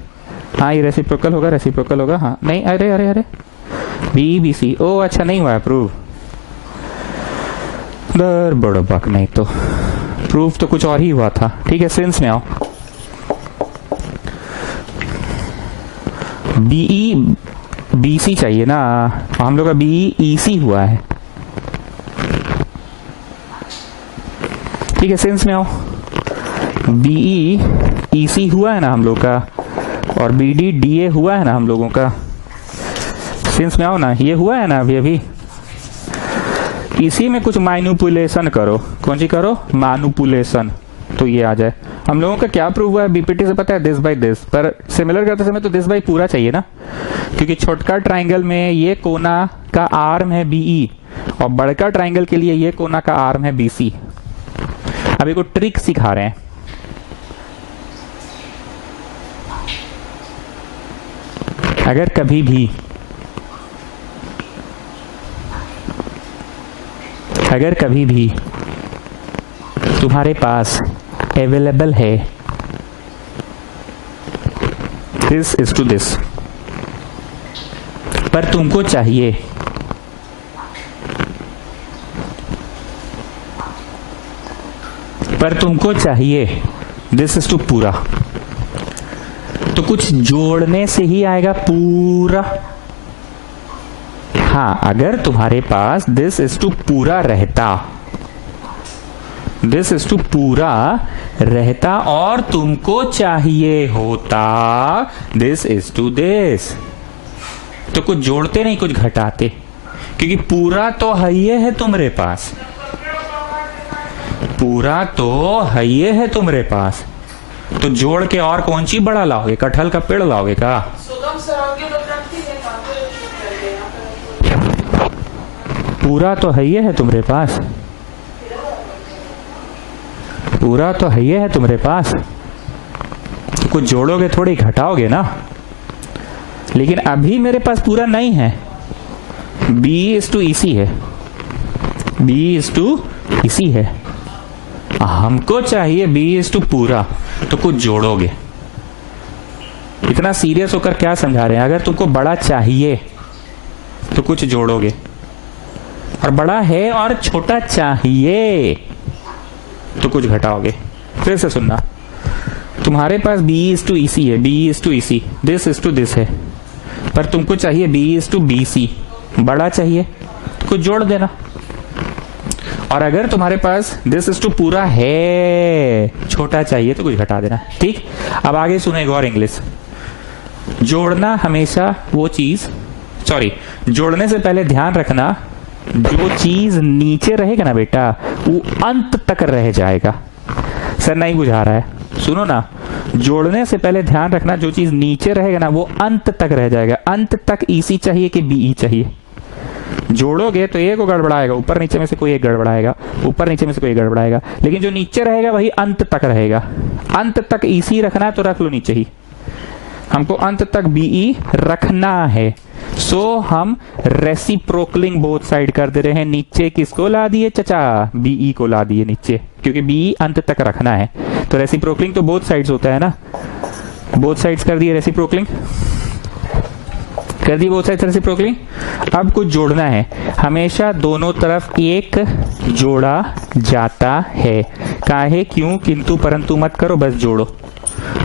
हाँ ये रेसिप्रोकल होगा, रेसिप्रोकल होगा। हाँ नहीं, अरे अरे अरे BE BC, ओ अच्छा नहीं हुआ है प्रूव। दर बड़ो बक, नहीं तो प्रूफ तो कुछ और ही हुआ था। ठीक है, सेंस में आओ। BE BC चाहिए ना, हम लोग का BE EC हुआ है। ठीक है, सेंस में आओ। BE EC हुआ है ना हम लोग का, और BD DA हुआ है ना हम लोगों का। सेंस में आओ ना, ये हुआ है ना अभी अभी। इसी में कुछ मैनिपुलेशन करो। कौन सी करो? मैनिपुलेशन, तो ये आ जाए। हम लोगों का क्या प्रूव हुआ है बीपीटी से पता है? This by this. पर सिमिलर करते समय तो दिस बाय पूरा चाहिए ना, क्योंकि छोटका ट्राइंगल में ये कोना का आर्म है BE और बड़का ट्राइंगल के लिए ये कोना का आर्म है BC। अभी को ट्रिक सिखा रहे हैं। अगर कभी भी तुम्हारे पास अवेलेबल है दिस इज टू दिस, पर तुमको चाहिए दिस इज टू पूरा, तो कुछ जोड़ने से ही आएगा पूरा। हाँ, अगर तुम्हारे पास दिस इज टू पूरा रहता और तुमको चाहिए होता दिस इज टू दिस, तो कुछ जोड़ते नहीं कुछ घटाते, क्योंकि पूरा तो है तुम्हारे पास, तो जोड़ के और कौन सी बड़ा लाओगे? कटहल का पेड़ लाओगे का? पूरा तो है तुम्हारे पास, तो कुछ जोड़ोगे थोड़ी घटाओगे ना। लेकिन अभी मेरे पास पूरा नहीं है, B इज टू इसी है, हमको चाहिए B इज टू पूरा, तो कुछ जोड़ोगे। इतना सीरियस होकर क्या समझा रहे हैं? अगर तुमको बड़ा चाहिए तो कुछ जोड़ोगे, और बड़ा है और छोटा चाहिए तो कुछ घटाओगे। फिर से सुनना, तुम्हारे पास B इज टू इसी है, दिस इज टू दिस है, पर तुमको चाहिए B इज टू BC, बड़ा चाहिए तो कुछ जोड़ देना। और अगर तुम्हारे पास दिस इज टू पूरा है, छोटा चाहिए तो कुछ घटा देना। ठीक, अब आगे सुनो एक और इंग्लिश। जोड़ना हमेशा जोड़ने से पहले ध्यान रखना, जो चीज नीचे रहेगा ना बेटा, वो अंत तक रह जाएगा। सर नहीं बुझा रहा है, सुनो ना, जोड़ने से पहले ध्यान रखना, जो चीज नीचे रहेगा ना वो अंत तक रह जाएगा। अंत तक EC चाहिए कि BE चाहिए? जोड़ोगे तो एक को गड़बड़ाएगा, ऊपर नीचे में से कोई एक गड़बड़ाएगा, लेकिन जो नीचे रहेगा वही अंत तक रहेगा। अंत तक EC रखना है तो रख लो नीचे ही, हमको अंत तक BE रखना है। सो हम रेसिप्रोकलिंग बोथ साइड कर दे रहे हैं। नीचे किसको ला दिए चचा? BE को ला दिए नीचे, क्योंकि BE अंत तक रखना है। तो रेसिप्रोकलिंग तो बोथ साइड्स होता है ना, बोथ साइड्स कर दिए रेसिप्रोकलिंग, बोथ साइड रेसिप्रोकलिंग। अब कुछ जोड़ना है, हमेशा दोनों तरफ एक जोड़ा जाता है। काहे, क्यों, किंतु परंतु मत करो, बस जोड़ो।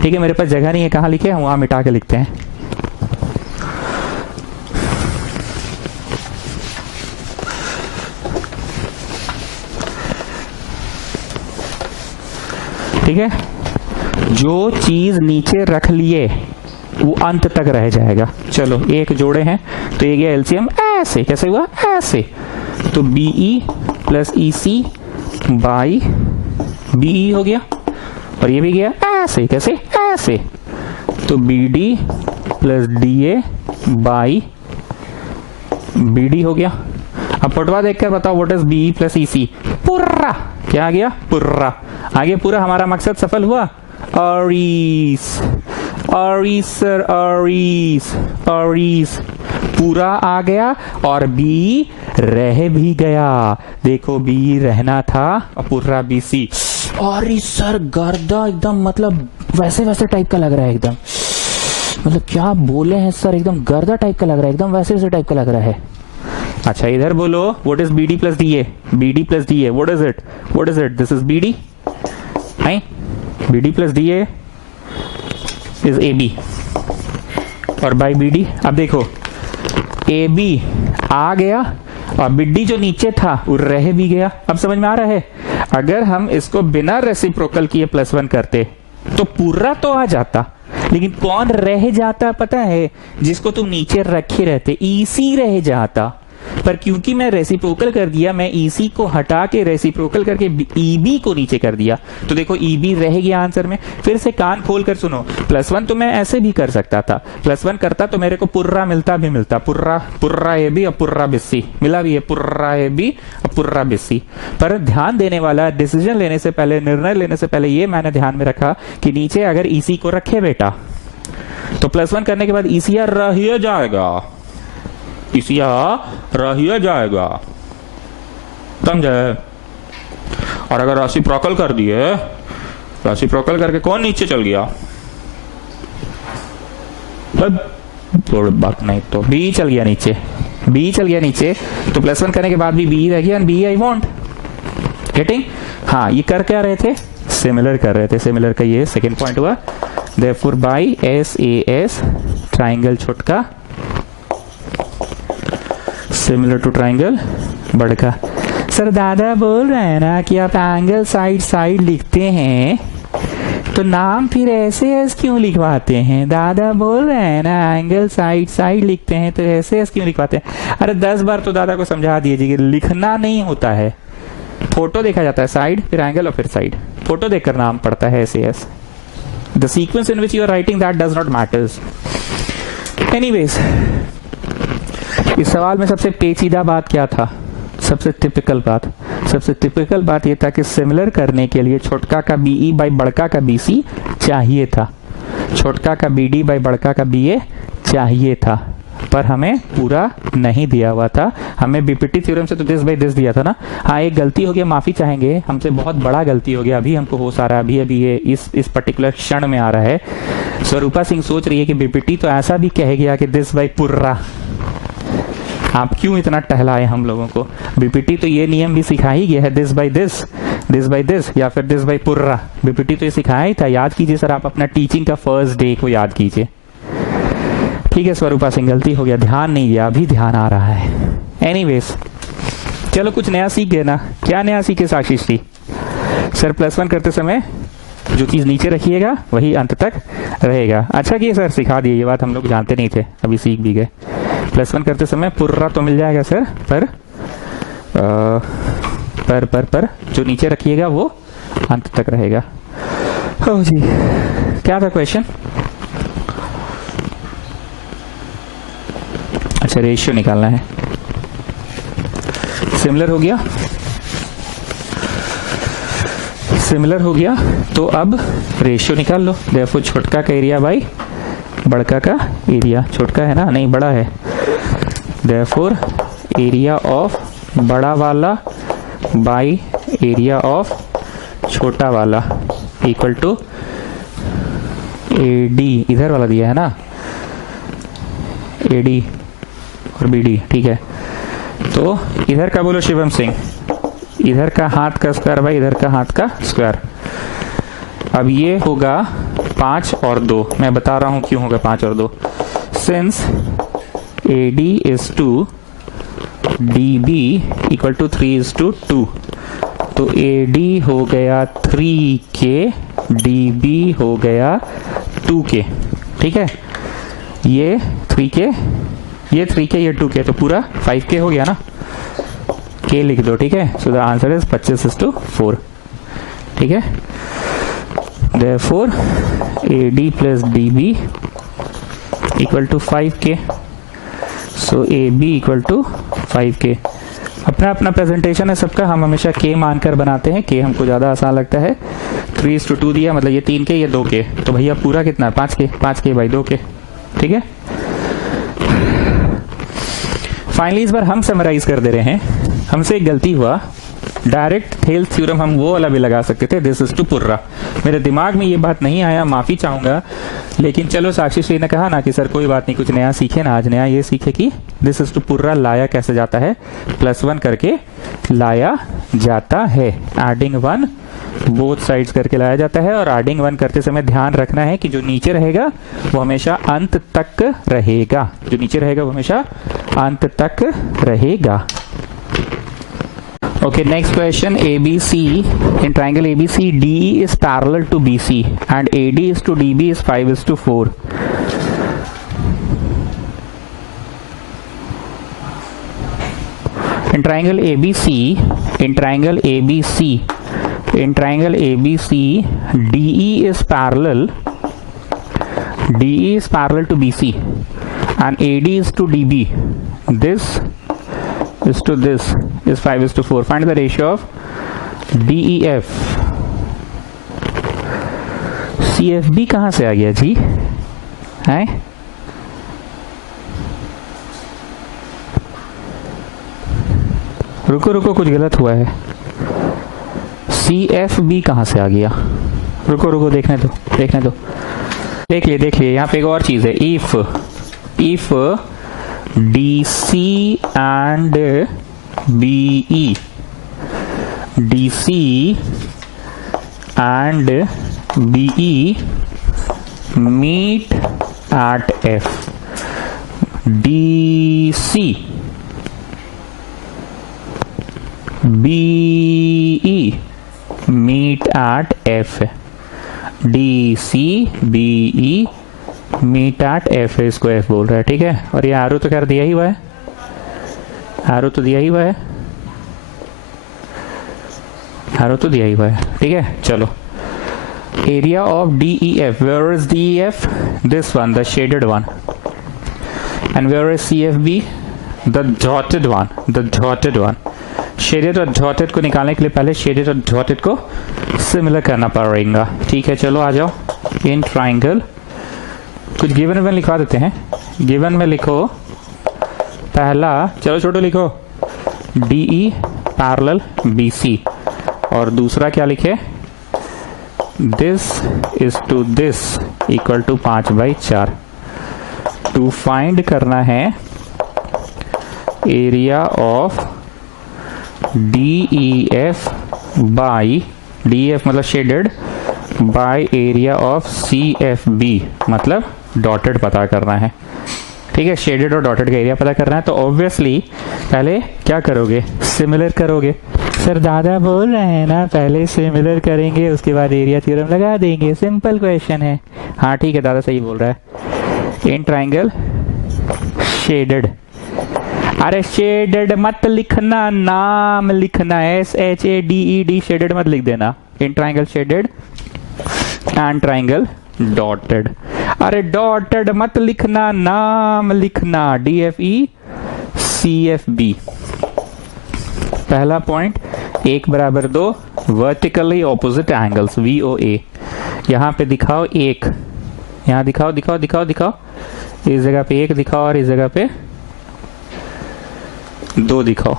ठीक है, मेरे पास जगह नहीं है, कहाँ लिखे हैं? वहां मिटा के लिखते हैं। ठीक है, जो चीज नीचे रख लिए वो अंत तक रह जाएगा। चलो एक जोड़े हैं तो ये गया एलसीएम ऐसे, कैसे हुआ? ऐसे, तो BE plus EC by BE हो गया, और ये भी गया ऐसे, कैसे? ऐसे, तो BD plus DA by BD हो गया। अब पटवा देखकर बताओ what is BE plus EC? पूरा, क्या आ गया? पूरा आगे, पूरा हमारा मकसद सफल हुआ। अरीस पूरा आ गया और B रह भी गया। देखो B रहना था और पूरा BC। अरे सर गर्दा एकदम, मतलब वैसे टाइप का लग रहा है एकदम, मतलब क्या बोले हैं सर, एकदम गर्दा टाइप का लग रहा है, एकदम वैसे टाइप का लग रहा है। अच्छा इधर बोलो, what is BD plus DA? BD plus DA, what is it? This is BD, है BD plus DA is AB, और बाई BD। अब देखो AB आ गया और BD जो नीचे था वो रह भी गया। अब समझ में आ रहा है? अगर हम इसको बिना रेसिप्रोकल किए +1 करते तो पूरा तो आ जाता, लेकिन कौन रह जाता पता है? जिसको तुम नीचे रखे रहते, EC रह जाता। पर क्योंकि मैं रेसिप्रोकल कर दिया, मैं EC को हटा के रेसिप्रोकल करके EB को नीचे कर दिया, तो देखो EB रह गया आंसर में। फिर से कान खोल कर सुनो, +1 तो मैं ऐसे भी कर सकता था, +1 करता तो मेरे को पुर्रा मिलता, पुर्रा AB और पुर्रा बिस्सी मिला भी है, पुर्रा AB और पुर्रा बिस्सी। पर ध्यान देने वाला, डिसीजन लेने से पहले, निर्णय लेने से पहले ये मैंने ध्यान में रखा कि नीचे अगर EC को रखे बेटा तो +1 करने के बाद ECR रह ही जाएगा, ECR रह ही जाएगा, समझे। और अगर रेसिप्रोकल कर दिए, रेसिप्रोकल करके कौन नीचे चल गया, थोड़ी बात नहीं तो B चल गया नीचे, B चल गया नीचे, तो +1 करने के बाद भी B रह गया, B आई वांट गेटिंग। हाँ, ये कर क्या रहे थे, सिमिलर कर रहे थे, सिमिलर का ये सेकंड पॉइंट हुआ। देयरफॉर बाय SAS ट्राइंगल छोटका सिमिलर टू ट्राइंगल बड़का। सर दादा बोल रहे हैं ना कि आप एंगल साइड साइड लिखते हैं तो नाम फिर SAS क्यों लिखवाते हैं? दादा बोल रहे हैं ना एंगल साइड साइड लिखते हैं तो SAS क्यों लिखवाते हैं? अरे 10 बार तो दादा को समझा दीजिए कि लिखना नहीं होता है, फोटो देखा जाता है, साइड फिर एंगल और फिर साइड, फोटो देखकर नाम पड़ता है SAS। The sequence in which you are writing that does not matters. Anyways, इस सवाल में सबसे पेचीदा बात क्या था, सबसे टिपिकल बात ये था कि सिमिलर करने के लिए छोटका का BE बाई बड़का का BC चाहिए था, छोटका का BD बाई बड़का का BA चाहिए था, पर हमें पूरा नहीं दिया हुआ था। हमें BPT थ्योरम से तो दिस बाई दिस दिया था ना। हाँ, एक गलती हो गया, माफी चाहेंगे, हमसे बहुत बड़ा गलती हो गया, अभी हमको होश आ रहा है, अभी ये इस पर्टिकुलर क्षण में आ रहा है। स्वरूपा सिंह सोच रही है कि BPT तो ऐसा भी कह गया कि दिस बाई पुर्रा। आप क्यों इतना टहलाए हम लोगों को? BPT तो ये नियम भी सिखा ही गया है, दिस बाई दिस या फिर दिस बाई पुर्रा। BPT तो ये सिखाया ही था, याद कीजिए सर, आप अपना टीचिंग का फर्स्ट डे को याद कीजिए। ठीक है स्वरूपा सिंह, गलती हो गया, ध्यान नहीं दिया, अभी ध्यान आ रहा है। एनीवेज, चलो कुछ नया सीख गए ना। क्या नया सीखे साक्षी श्री? सर +1 करते समय जो चीज नीचे रखिएगा वही अंत तक रहेगा। अच्छा किए सर, सिखा दिए, ये बात हम लोग जानते नहीं थे, अभी सीख भी गए। +1 करते समय पुर्रा तो मिल जाएगा सर, पर जो नीचे रखिएगा वो अंत तक रहेगा। ओ जी, क्या था क्वेश्चन? अच्छा, रेशियो निकालना है। सिमिलर हो गया तो अब रेशियो निकाल लो। देयरफॉर छोटका का एरिया बाई बड़का का एरिया, छोटका है ना, नहीं बड़ा है। देयरफॉर एरिया ऑफ बड़ा वाला बाई एरिया ऑफ छोटा वाला इक्वल टू AD, इधर वाला दिया है ना, AD और BD, ठीक है। तो इधर का बोलो शिवम सिंह, इधर का हाथ का स्क्वायर बाई इधर का हाथ का स्क्वायर। अब ये होगा 5 और 2, मैं बता रहा हूं क्यों होगा 5 और 2। सिंस AD is 2, DB equal to 3:2, तो AD हो गया 3K, DB हो गया 2K, ठीक है। ये 3K, ये 3K, ये 2K, तो पूरा 5K हो गया ना। K लिख दो, ठीक है। सो द आंसर इज 25:4, ठीक है। Therefore AD plus DB equal to 5K, so AB equal to 5K। अपना अपना प्रेजेंटेशन है सबका, हम हमेशा K मानकर बनाते हैं, K हमको ज्यादा आसान लगता है। 3:2 दिया, मतलब ये 3K, ये 2K, तो भैया पूरा कितना? 5K बाई 2K, ठीक है। फाइनली इस बार हम समराइज कर दे रहे हैं। हमसे एक गलती हुआ, डायरेक्ट थेल्स थ्योरम हम वो वाला भी लगा सकते थे, दिस इज टू पुर्रा। मेरे दिमाग में ये बात नहीं आया, माफी चाहूंगा, लेकिन चलो साक्षी श्री ने कहा ना कि सर कोई बात नहीं, कुछ नया सीखे ना, आज नया ये सीखे कि दिस इज टू पुर्रा लाया कैसे जाता है, +1 करके लाया जाता है, एडिंग 1 बोथ साइड्स करके लाया जाता है। और एडिंग 1 करते समय ध्यान रखना है कि जो नीचे रहेगा वो हमेशा अंत तक रहेगा, जो नीचे रहेगा वो हमेशा अंत तक रहेगा। Okay, next question. ABC, in triangle ABC, DE is parallel to BC and AD is to DB is 5:4. 5 in triangle ABC, in triangle ABC, in triangle ABC, DE is parallel to BC and AD is to DB. This is to this is 5:4. Find the ratio of DEF. CFB कहाँ से आ गया जी? है रुको कुछ गलत हुआ है। CFB कहाँ से आ गया? रुको देखने दो। देख लिए यहाँ पे एक और चीज है। If DC and BE, DC and BE meet at F, DC BE meet at F, DC BE meet at F, इसको एफ बोल रहा है, ठीक है। और ये आरो तो कर दिया ही हुआ है, आरो तो दिया ही हुआ है, ठीक है। चलो area of DEF, where is DEF? This one, the shaded one. And where is CFB? The dotted one. Shaded और डॉटेड को निकालने के लिए पहले शेडेड और डॉटेड को सिमिलर करना पड़ेगा, ठीक है। चलो आ जाओ। इन ट्राइंगल कुछ गिवन में लिखवा देते हैं। गिवन में लिखो पहला, चलो छोटो लिखो DE पैरेलल BC, और दूसरा क्या लिखे? This is to this equal to 5/4। To find करना है area of DEF by DEF मतलब shaded by area of CFB मतलब डॉटेड पता करना है, ठीक है। शेडेड और डॉटेड का एरिया पता करना है, तो ऑब्वियसली पहले क्या करोगे? सिमिलर करोगे। सर दादा बोल रहे हैं ना पहले सिमिलर करेंगे उसके बाद एरिया थ्योरम लगा देंगे, सिंपल क्वेश्चन है। हाँ ठीक है, दादा सही बोल रहा है। इन ट्राइंगल शेडेड, अरे शेडेड मत लिखना, नाम लिखना, SHADED, शेडेड मत लिख देना। In triangle shaded and triangle dotted, अरे डॉटेड मत लिखना, नाम लिखना, DFE CFB। पहला point 1/2 vertically opposite angles VOA। यहां पे दिखाओ 1, यहां दिखाओ। इस जगह पे 1 दिखाओ और इस जगह पे 2 दिखाओ।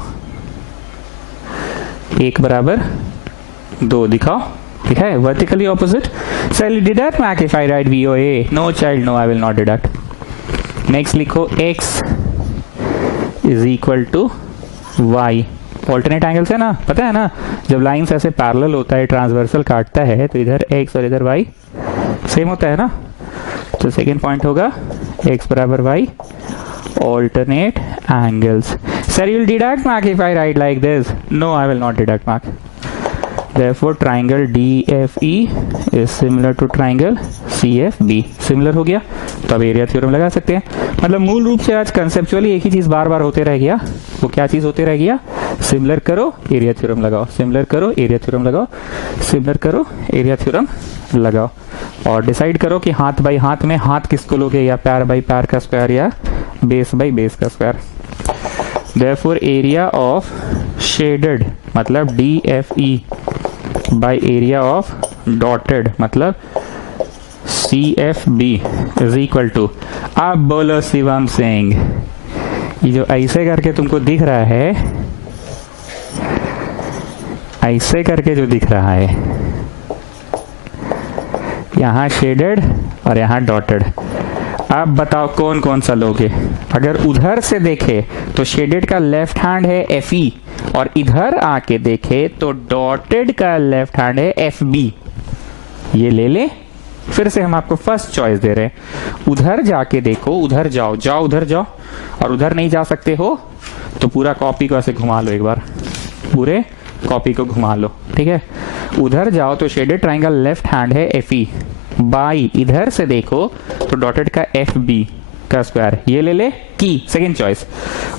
1/2 दिखाओ, ठीक है। Vertically opposite. Shall deduct mark if I write VOA? No child, no, I will not deduct। Next लिखो X is equal to Y। Alternate angles है ना, पता है ना, जब लाइंस ऐसे पैरेलल होता है, ट्रांसवर्सल काटता है, तो इधर X और इधर Y सेम होता है ना। तो सेकेंड पॉइंट होगा X = Y, alternate angles। Sir, you will deduct mark if I write like this? No, I will not deduct mark। Therefore, triangle DFE is similar to triangle CFB। Similar हो गया तो अब एरिया थ्योरम लगा सकते हैं। मतलब मूल रूप से आज कंसेप्चुअली एक ही चीज बार बार होते रह गया। वो क्या चीज होते रह गया? सिमिलर करो एरिया थ्योरम लगाओ, सिमिलर करो एरिया थ्योरम लगाओ, सिमिलर करो एरिया थ्योरम लगाओ। और डिसाइड करो कि हाथ बाई हाथ में हाथ किसको लोगे, या पैर बाई पैर का स्क्वायर या बेस बाई बेस का square. Therefore, area of shaded मतलब DFE by area of dotted मतलब CFB is equal to, अब बोलो शिवम सिंह, ये जो ऐसे करके तुमको दिख रहा है, ऐसे करके जो दिख रहा है, यहाँ शेडेड और यहाँ डॉटेड। अब बताओ कौन कौन सा लोगे? अगर उधर से देखे तो शेडेड का लेफ्ट हैंड है FE, और इधर आके देखे तो डॉटेड का लेफ्ट हैंड है FB। ये ले ले। फिर से हम आपको फर्स्ट चॉइस दे रहे हैं। उधर जाके देखो, उधर जाओ, उधर जाओ, और उधर नहीं जा सकते हो तो पूरा कॉपी को ऐसे घुमा लो, एक बार पूरे कॉपी को घुमा लो, ठीक है। उधर जाओ तो शेडेड ट्राइंगल लेफ्ट हैंड है FE, बाई इधर से देखो तो डॉटेड का FB, का स्क्वायर, ये ले ले की सेकेंड चॉइस।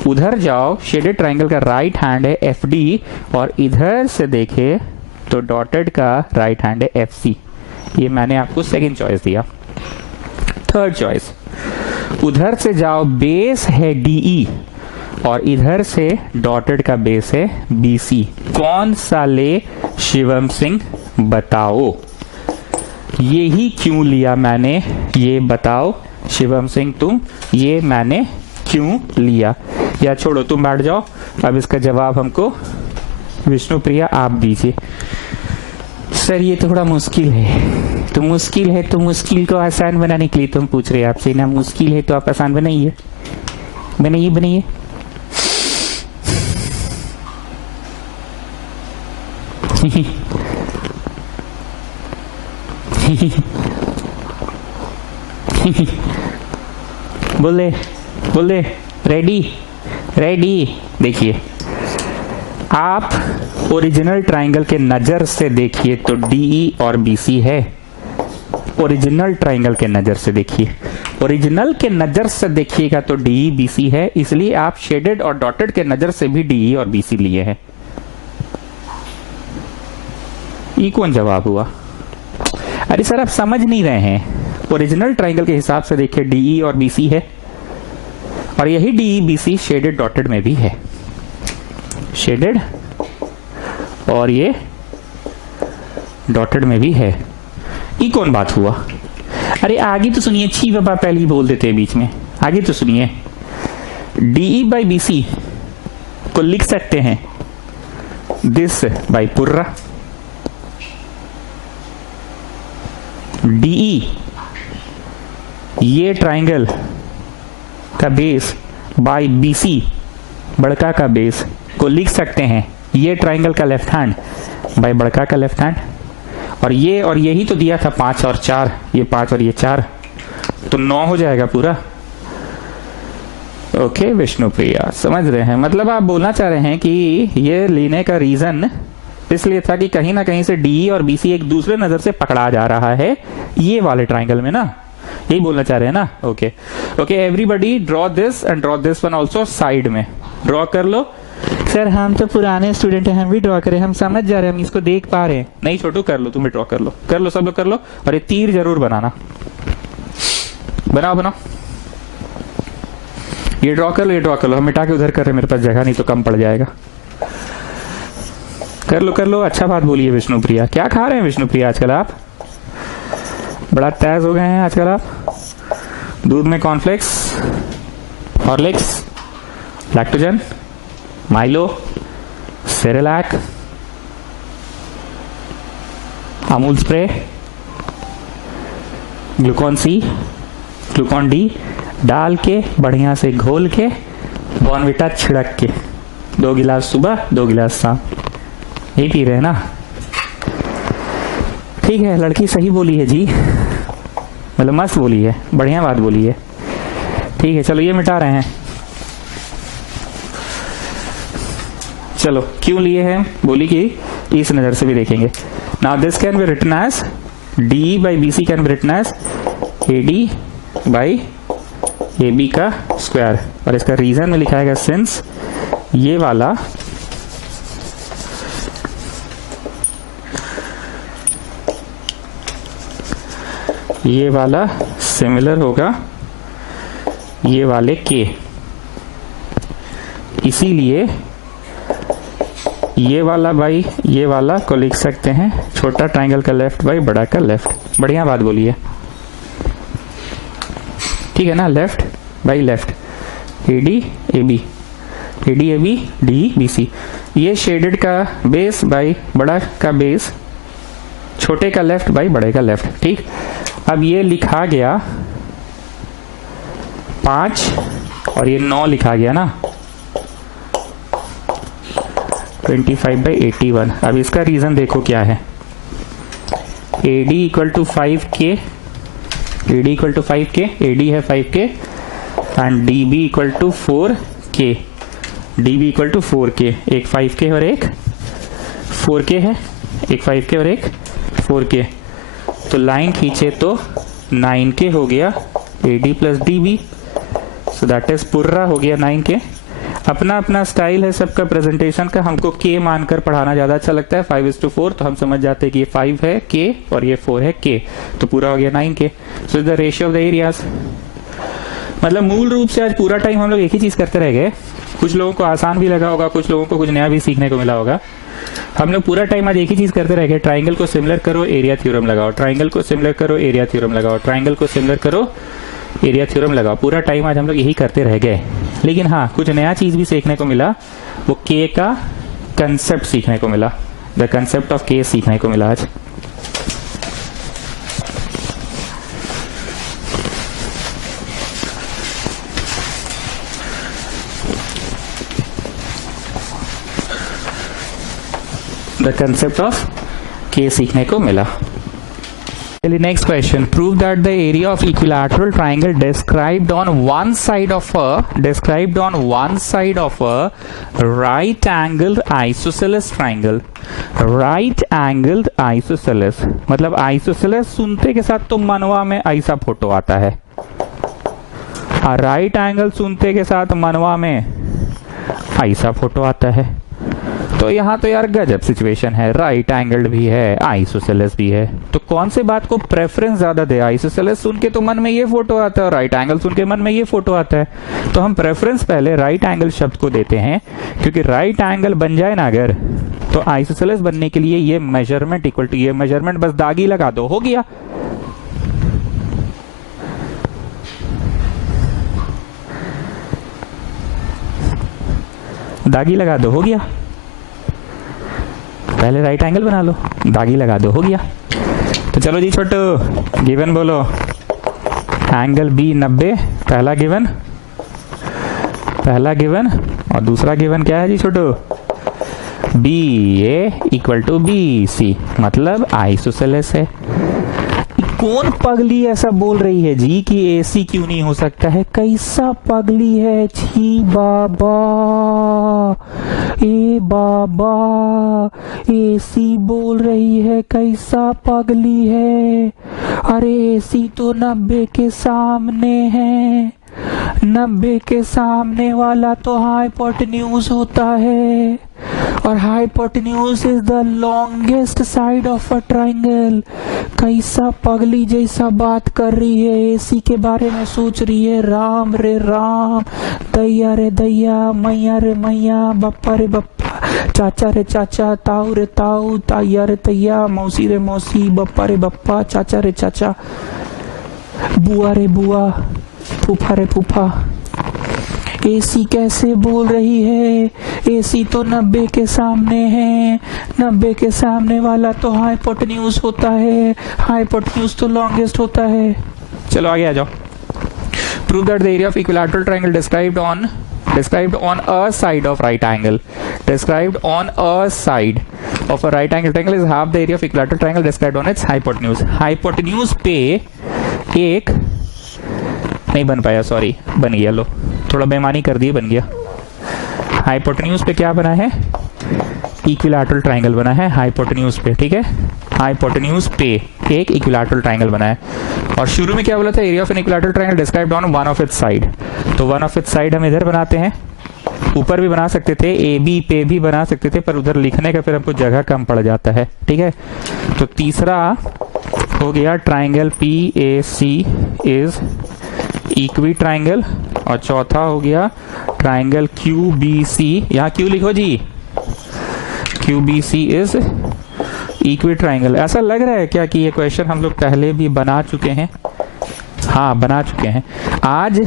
उधर जाओ, शेडेड ट्राइंगल का राइट हैंड है एफ डी, और इधर से देखे तो डॉटेड का राइट हैंड है एफ सी। ये मैंने आपको सेकेंड चॉइस दिया। थर्ड चॉइस, उधर से जाओ, बेस है डीई और इधर से डॉटेड का बेस है बीसी। कौन सा ले शिवम सिंह बताओ। यही क्यों लिया मैंने, ये बताओ शिवम सिंह तुम, ये मैंने क्यों लिया। या छोड़ो, तुम बैठ जाओ, अब इसका जवाब हमको विष्णुप्रिया आप दीजिए। सर ये थोड़ा मुश्किल है। तो मुश्किल है तो मुश्किल को आसान बनाने के लिए तुम पूछ रहे हैं आपसे ना, मुश्किल है तो आप आसान बनाइए, बनाइए बनाइए। बोले बोले रेडी रेडी। देखिए आप ओरिजिनल ट्राइंगल के नजर से देखिए तो डीई और बीसी है। ओरिजिनल ट्राइंगल के नजर से देखिए, ओरिजिनल के नजर से देखिएगा तो डीई बीसी है, इसलिए आप शेडेड और डॉटेड के नजर से भी डीई और बीसी लिए हैं। ये कौन जवाब हुआ। अरे सर आप समझ नहीं रहे हैं। ओरिजिनल ट्राइंगल के हिसाब से देखिए डीई और बीसी है, और यही डीई बीसी शेडेड डॉटेड में भी है। शेडेड और ये डॉटेड में भी है। ये कौन बात हुआ। अरे आगे तो सुनिए, छी बाबा पहले ही बोल देते हैं बीच में, आगे तो सुनिए। डीई बाई बीसी को लिख सकते हैं दिस बाई पुर्रा। डीई ये ट्राइंगल का बेस बाई बीसी बड़का का बेस को लिख सकते हैं ये ट्राइंगल का लेफ्ट हैंड बाई बड़का का लेफ्ट हैंड। और ये और यही तो दिया था 5 और 4, ये 5 और ये 4, तो 9 हो जाएगा पूरा। ओके विष्णुप्रिया समझ रहे हैं। मतलब आप बोलना चाह रहे हैं कि ये लेने का रीजन इसलिए था कि कहीं ना कहीं से डी और बीसी एक दूसरे नजर से पकड़ा जा रहा है ये वाले ट्राइंगल में ना, यही बोलना चाह रहे हैं ना। Okay okay everybody draw this and draw this one also side में ड्रॉ कर लो। सर हम तो पुराने स्टूडेंट हैं, हम भी ड्रॉ करें, हम समझ जा रहे हैं, हम इसको देख पा रहे हैं। नहीं छोटू कर लो, तुम भी ड्रॉ कर लो सब लोग कर लो। और ये तीर जरूर बनाना, बनाओ बनाओ। ये ड्रॉ कर लो, ये ड्रॉ कर लो। हम मिटा के उधर कर रहे हैं, मेरे पास जगह नहीं तो कम पड़ जाएगा। कर लो। अच्छा बात बोलिए विष्णुप्रिया। क्या खा रहे हैं विष्णुप्रिया आजकल आप, बड़ा तेज हो गए हैं आजकल आप। दूध में cornflakes, Horlicks, Lactogen, Milo, Cerelac, Amul spray, Glucon C, Glucon D डाल के बढ़िया से घोल के बॉर्नविटा छिड़क के 2 गिलास सुबह 2 गिलास शाम, यही पी रहे हैं ना। ठीक है, लड़की सही बोली है जी, मतलब मस्त बोली है, बढ़िया बात बोली है। ठीक है चलो ये मिटा रहे हैं। चलो क्यों लिए हैं बोली कि इस नजर से भी देखेंगे। Now this can be written as D by B C can be written as A D by A B का स्क्वायर। और इसका रीजन में लिखा है सिंस ये वाला सिमिलर होगा ये वाले के, इसीलिए ये वाला बाई ये वाला को लिख सकते हैं छोटा ट्राइंगल का लेफ्ट बाई बड़ा का लेफ्ट। बढ़िया बात बोली है, ठीक है ना। Left by left, A D A B, A D A B D B C. ये शेडेड का बेस बाई बड़ा का बेस, छोटे का लेफ्ट बाई बड़े का लेफ्ट। ठीक, अब ये लिखा गया 5 और ये 9 लिखा गया ना 25/81। अब इसका रीजन देखो क्या है। AD equal to 5K, AD equal to 5K, AD है 5K and DB equal to 4K, DB equal to 4K। एक 5K और एक 4K है, एक 5K और एक 4K। तो लाइन खींचे तो 9K हो गया AD plus DB so that is पूरा हो गया 9k। अपना अपना स्टाइल है सबका प्रेजेंटेशन का, हमको k मानकर पढ़ाना ज्यादा अच्छा लगता है। 5:4 तो हम समझ जाते हैं कि ये 5 है k और ये 4 है k, तो पूरा हो गया 9k। So the ratio of the areas, मतलब मूल रूप से आज पूरा टाइम हम लोग एक ही चीज करते रह गए। कुछ लोगों को आसान भी लगा होगा, कुछ लोगों को कुछ नया भी सीखने को मिला होगा। हम लोग पूरा टाइम आज एक ही चीज करते रह गए, ट्राइंगल को सिमिलर करो, एरिया थ्योरम लगाओ, ट्राइंगल को सिमिलर करो, एरिया थ्योरम लगाओ, ट्राइंगल को सिमिलर करो, एरिया थ्योरम लगाओ। पूरा टाइम आज हम लोग यही करते रह गए। लेकिन हाँ, कुछ नया चीज भी सीखने को मिला, वो के का कंसेप्ट सीखने को मिला, द कंसेप्ट ऑफ के सीखने को मिला आज। द कंसेप्ट ऑफ के सीखने को मिला। चलिए next question, prove that the area of equilateral triangle described on one side of a right angled isosceles triangle. Right angled isosceles मतलब आइसोसेलेस सुनते के साथ तो मनवा में ऐसा फोटो आता है, और राइट एंगल सुनते के साथ मनवा में ऐसा फोटो आता है। तो यहाँ तो यार गजब सिचुएशन है, राइट एंगल्ड भी है, आइसोसेलेस भी है, तो कौन से बात को प्रेफरेंस ज्यादा दे? आइसोसेलेस सुन के तो मन में ये फोटो आता है और राइट एंगल सुन के मन में ये फोटो आता है, तो हम प्रेफरेंस पहले राइट एंगल शब्द को देते हैं, क्योंकि राइट एंगल बन जाए ना अगर, तो आइसोसेलेस बनने के लिए ये मेजरमेंट इक्वल टू ये मेजरमेंट, बस दागी लगा दो, हो गया। दागी लगा दो, हो गया। पहले राइट एंगल बना लो, दागी लगा दो, हो गया। तो चलो जी छोटू, गिवन बोलो। एंगल बी 90 पहला गिवन और दूसरा गिवन क्या है जी Chhotu? B A equal to B C, मतलब आइसोसेलेस है। कौन पगली ऐसा बोल रही है जी कि एसी क्यों नहीं हो सकता है? कैसा पगली है छी बाबा, ए बाबा एसी बोल रही है, कैसा पगली है। अरे एसी तो 90 के सामने है, 90 के सामने वाला तो हाइपोटेन्यूज होता है, और hypotenuse is the longest side of a triangle. कैसा पगली जैसा बात कर रही है, एसी के बारे में सोच रही है। राम रे राम, दैया रे दैया, मैया रे मैया, बप्पा रे बप्पा, चाचा रे चाचा, ताऊ रे ताऊ, तैया रे तैया, मौसी रे मौसी, बप्पा रे बप्पा, चाचा रे चाचा, बुआ रे बुआ, फूफा रे फूफा। एसी कैसे बोल रही है? एसी तो 90 के सामने है, 90 के सामने वाला तो हाइपोटेन्यूज होता है, हाइपोटेन्यूज तो लॉन्गेस्ट होता है। चलो आगे आ जाओ। Prove that the area of equilateral triangle described on a side of right angle, described on a side of a right angle triangle is half the area of equilateral triangle described on its hypotenuse। Hypotenuse पे एक नहीं बन पाया, सॉरी, बन गया, लो थोड़ा बेईमानी कर दी, बन गया। हाइपोटेन्यूज पे क्या बना है? इक्विलैटरल ट्रायंगल बना है हाइपोटेन्यूज पे, ठीक है। हाइपोटेन्यूज पे एक इक्विलैटरल ट्रायंगल बना है, और शुरू में क्या बोला था? Area of an equilateral triangle described on one of its side. तो वन ऑफ इट्स साइड हम इधर बनाते हैं, ऊपर भी बना सकते थे, ए बी पे भी बना सकते थे, पर उधर लिखने का फिर हमको जगह कम पड़ जाता है, ठीक है। तो तीसरा हो गया triangle P A C is equi triangle, और चौथा हो गया ट्राइंगल क्यू बी सी। यहाँ क्यू लिखो जी, Q B C is equi triangle. ऐसा लग रहा है क्या कि ये क्वेश्चन हम लोग पहले भी बना चुके हैं? हाँ, बना चुके हैं। आज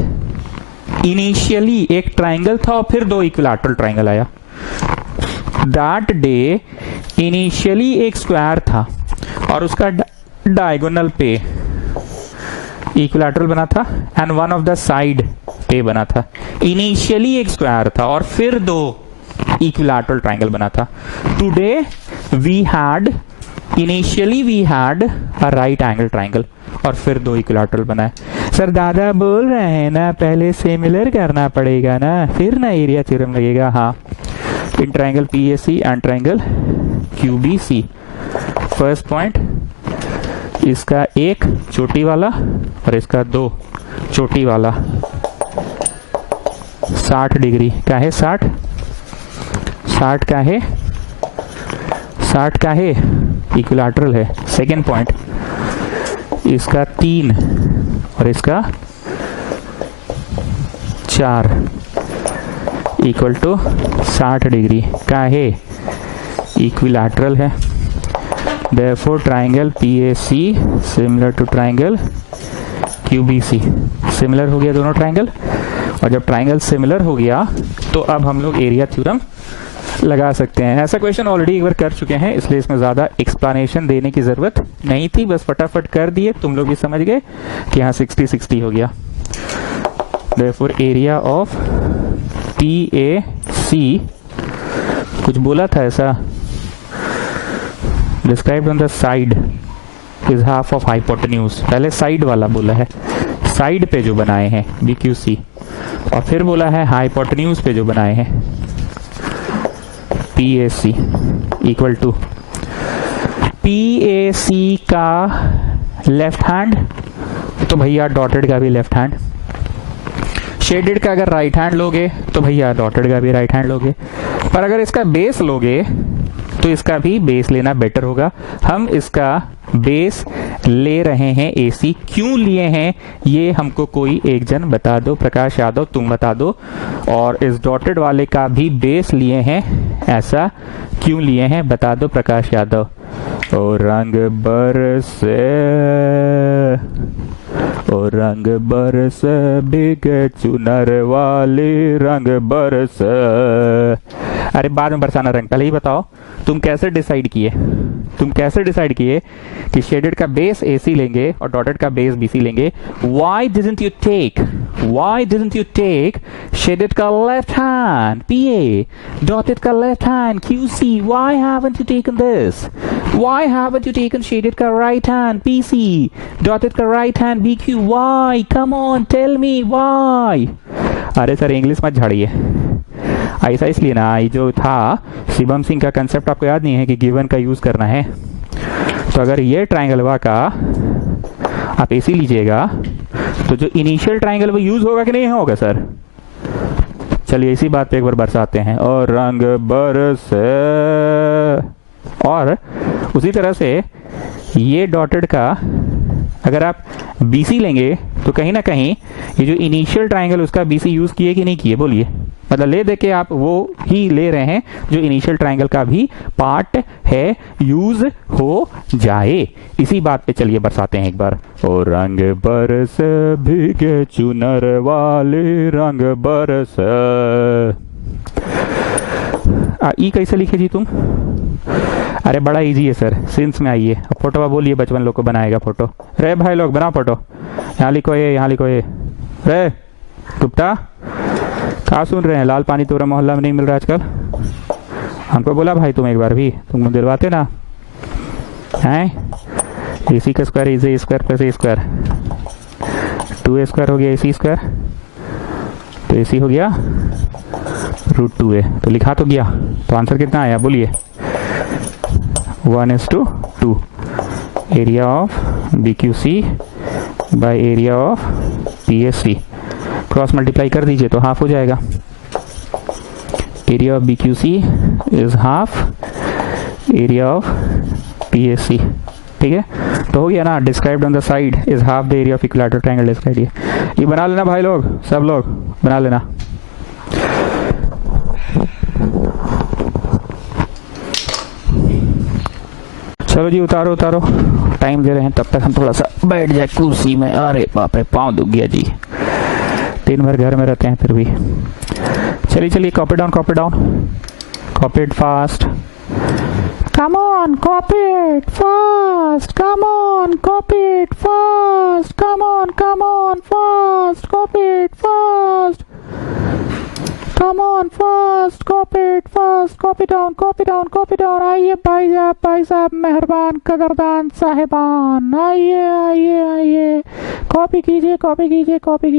इनिशियली एक ट्राइंगल था और फिर दो इक्विलैटरल ट्राइंगल आया। दैट डे इनिशियली एक स्क्वायर था और उसका डायगोनल पे इक्विलैटरल बना था, and one of the side पे बना था। इनिशियली एक स्क्वायर था और फिर दो इक्विलैटरल ट्राइंगल बना था। Today we had, initially we had a right angle triangle, और फिर दो इक्विलैटरल बना है। सर दादा बोल रहे हैं ना पहले सिमिलर करना पड़ेगा ना, फिर ना एरिया थ्योरम लगेगा। हाँ, in triangle PAC and triangle QBC. First point, इसका एक चोटी वाला और इसका दो चोटी वाला, 60 डिग्री का है, 60 का है, 60 का है, इक्विलैटरल है। सेकेंड पॉइंट, इसका 3 और इसका 4 इक्वल टू 60 डिग्री का है, इक्विलैटरल है। Therefore triangle PAC similar to triangle QBC। Similar हो गया दोनों ट्राइंगल, और जब ट्राइंगल सिमिलर हो गया तो अब हम लोग एरिया थ्योरम लगा सकते हैं। ऐसा क्वेश्चन ऑलरेडी एक बार कर चुके हैं, इसलिए इसमें ज्यादा एक्सप्लेनेशन देने की जरूरत नहीं थी, बस फटाफट कर दिए, तुम लोग भी समझ गए कि यहाँ 60-60 हो गया। Therefore एरिया ऑफ PAC, कुछ बोला था ऐसा, described on the side is half of hypotenuse. पहले साइड वाला बोला है, साइड पे जो बनाए हैं BQC, और फिर बोला है हाइपोटेन्यूज पे जो बनाए हैं PAC इक्वल टू PAC का लेफ्ट हैंड, तो भैया डॉटेड का भी लेफ्ट हैंड, शेडेड का अगर राइट हैंड लोगे तो भैया डॉटेड का भी राइट हैंड लोगे, पर अगर इसका बेस लोगे तो इसका भी बेस लेना बेटर होगा। हम इसका बेस ले रहे हैं AC, क्यों लिए हैं ये हमको कोई एक जन बता दो, प्रकाश यादव तुम बता दो। और इस डॉटेड वाले का भी बेस लिए हैं, ऐसा क्यों लिए हैं बता दो प्रकाश यादव। ओ रंग बरसे, ओ रंग बरस बिके चुनर वाली रंग बरस। अरे बाद में बरसाना रंग, पहले ही बताओ तुम कैसे डिसाइड किए कि शेडेड का बेस AC लेंगे और डॉटेड का बेस BC लेंगे। Why didn't you take shaded का लेफ्ट हैंड PA, डॉटेड का left hand QC? Why haven't you taken this? Why haven't you taken shaded का राइट हैंड PC, डॉटेड का right hand BQ? Why? Come on, tell me why? अरे सर इंग्लिश मत झाड़िए, ऐसा इसलिए ना, ये जो था शिवम सिंह का कंसेप्ट आपको याद नहीं है कि गिवन का यूज करना है। तो अगर ये ट्राइंगल का आप AC लीजिएगा तो जो इनिशियल ट्राइंगल वो यूज होगा कि नहीं होगा सर? चलिए इसी बात पे एक बार बरसाते हैं। और रंग बरसे, और उसी तरह से ये डॉटेड का अगर आप BC लेंगे तो कहीं ना कहीं ये जो इनिशियल ट्राइंगल उसका BC यूज किए कि नहीं किए, बोलिए। मतलब ले दे के आप वो ही ले रहे हैं जो इनिशियल ट्राइंगल का भी पार्ट है, यूज हो जाए। इसी बात पे चलिए बरसाते हैं एक बार। ओ रंग बरस भीगे चुनर वाले रंग बरस। ई कैसे लिखे जी तुम? अरे बड़ा इजी है सर, सिंस में आइए। अब फोटो बोलिए, बचपन लोग को बनाएगा फोटो। रे भाई लोग बनाओ फोटो, यहाँ लिखो ये, यहाँ लिखो ये। रे गुप्ता कहाँ सुन रहे हैं? लाल पानी तो मोहल्ला में नहीं मिल रहा आजकल। हमको बोला भाई तुम एक बार भी, तुम दिलवाते ना हैं। AC का square is a square plus A square, 2A square हो गया AC स्क्वायर, तो AC हो गया √2A। तो लिखा तो गया, तो आंसर कितना आया बोलिए? 1:2। Area of BQC bye area of PAC, cross multiply कर दीजिए तो हाफ हो जाएगा। Area of BQC is half area of PAC, ठीक है। तो हो गया ना, described on the side is half the area of equilateral triangle described. ये बना लेना भाई लोग, सब लोग बना लेना। चलो जी उतारो, टाइम दे रहे हैं, तब तक हम थोड़ा सा बैठ जाए कुर्सी में। अरे बाप रे पाँव दुख गया जी, दिन भर घर में रहते हैं फिर भी। चलिए copy down, copy it fast. Come on, copy it fast. Come on, copy it fast. Come on, fast. Copy it fast. Come on, fast. Copy it fast. Copy down. आइए भाई साहब मेहरबान कदरदान साहिबान, आइए कॉपी कीजिए। आइए कॉपी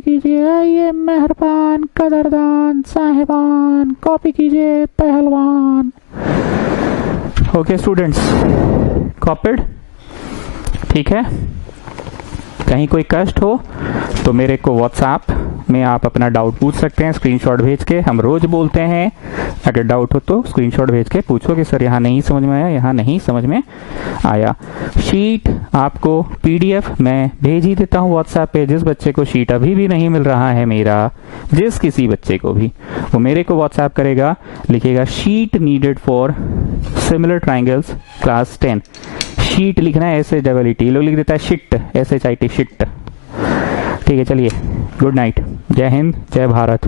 कीजिए। आइए मेहरबान कदरदान साहिबान, कॉपी कीजिए पहलवान। ओके स्टूडेंट्स, कॉपीड, ठीक है। कहीं कोई कष्ट हो तो मेरे को व्हाट्सएप में आप अपना डाउट पूछ सकते हैं, स्क्रीनशॉट भेज के। हम रोज बोलते हैं, अगर डाउट हो तो स्क्रीनशॉट भेज के पूछो कि सर यहाँ नहीं समझ में आया, यहाँ नहीं समझ में आया। शीट आपको पीडीएफ मैं भेज ही देता हूँ व्हाट्सएप पे। जिस बच्चे को शीट अभी भी नहीं मिल रहा है मेरा, जिस किसी बच्चे को भी, वो मेरे को व्हाट्सएप करेगा, लिखेगा sheet needed for similar triangles class 10। Sheet लिखना है SHEET, लोग लिख देता है शिट, SHIT शिट। ठीक है, चलिए, गुड नाइट, जय हिंद, जय भारत।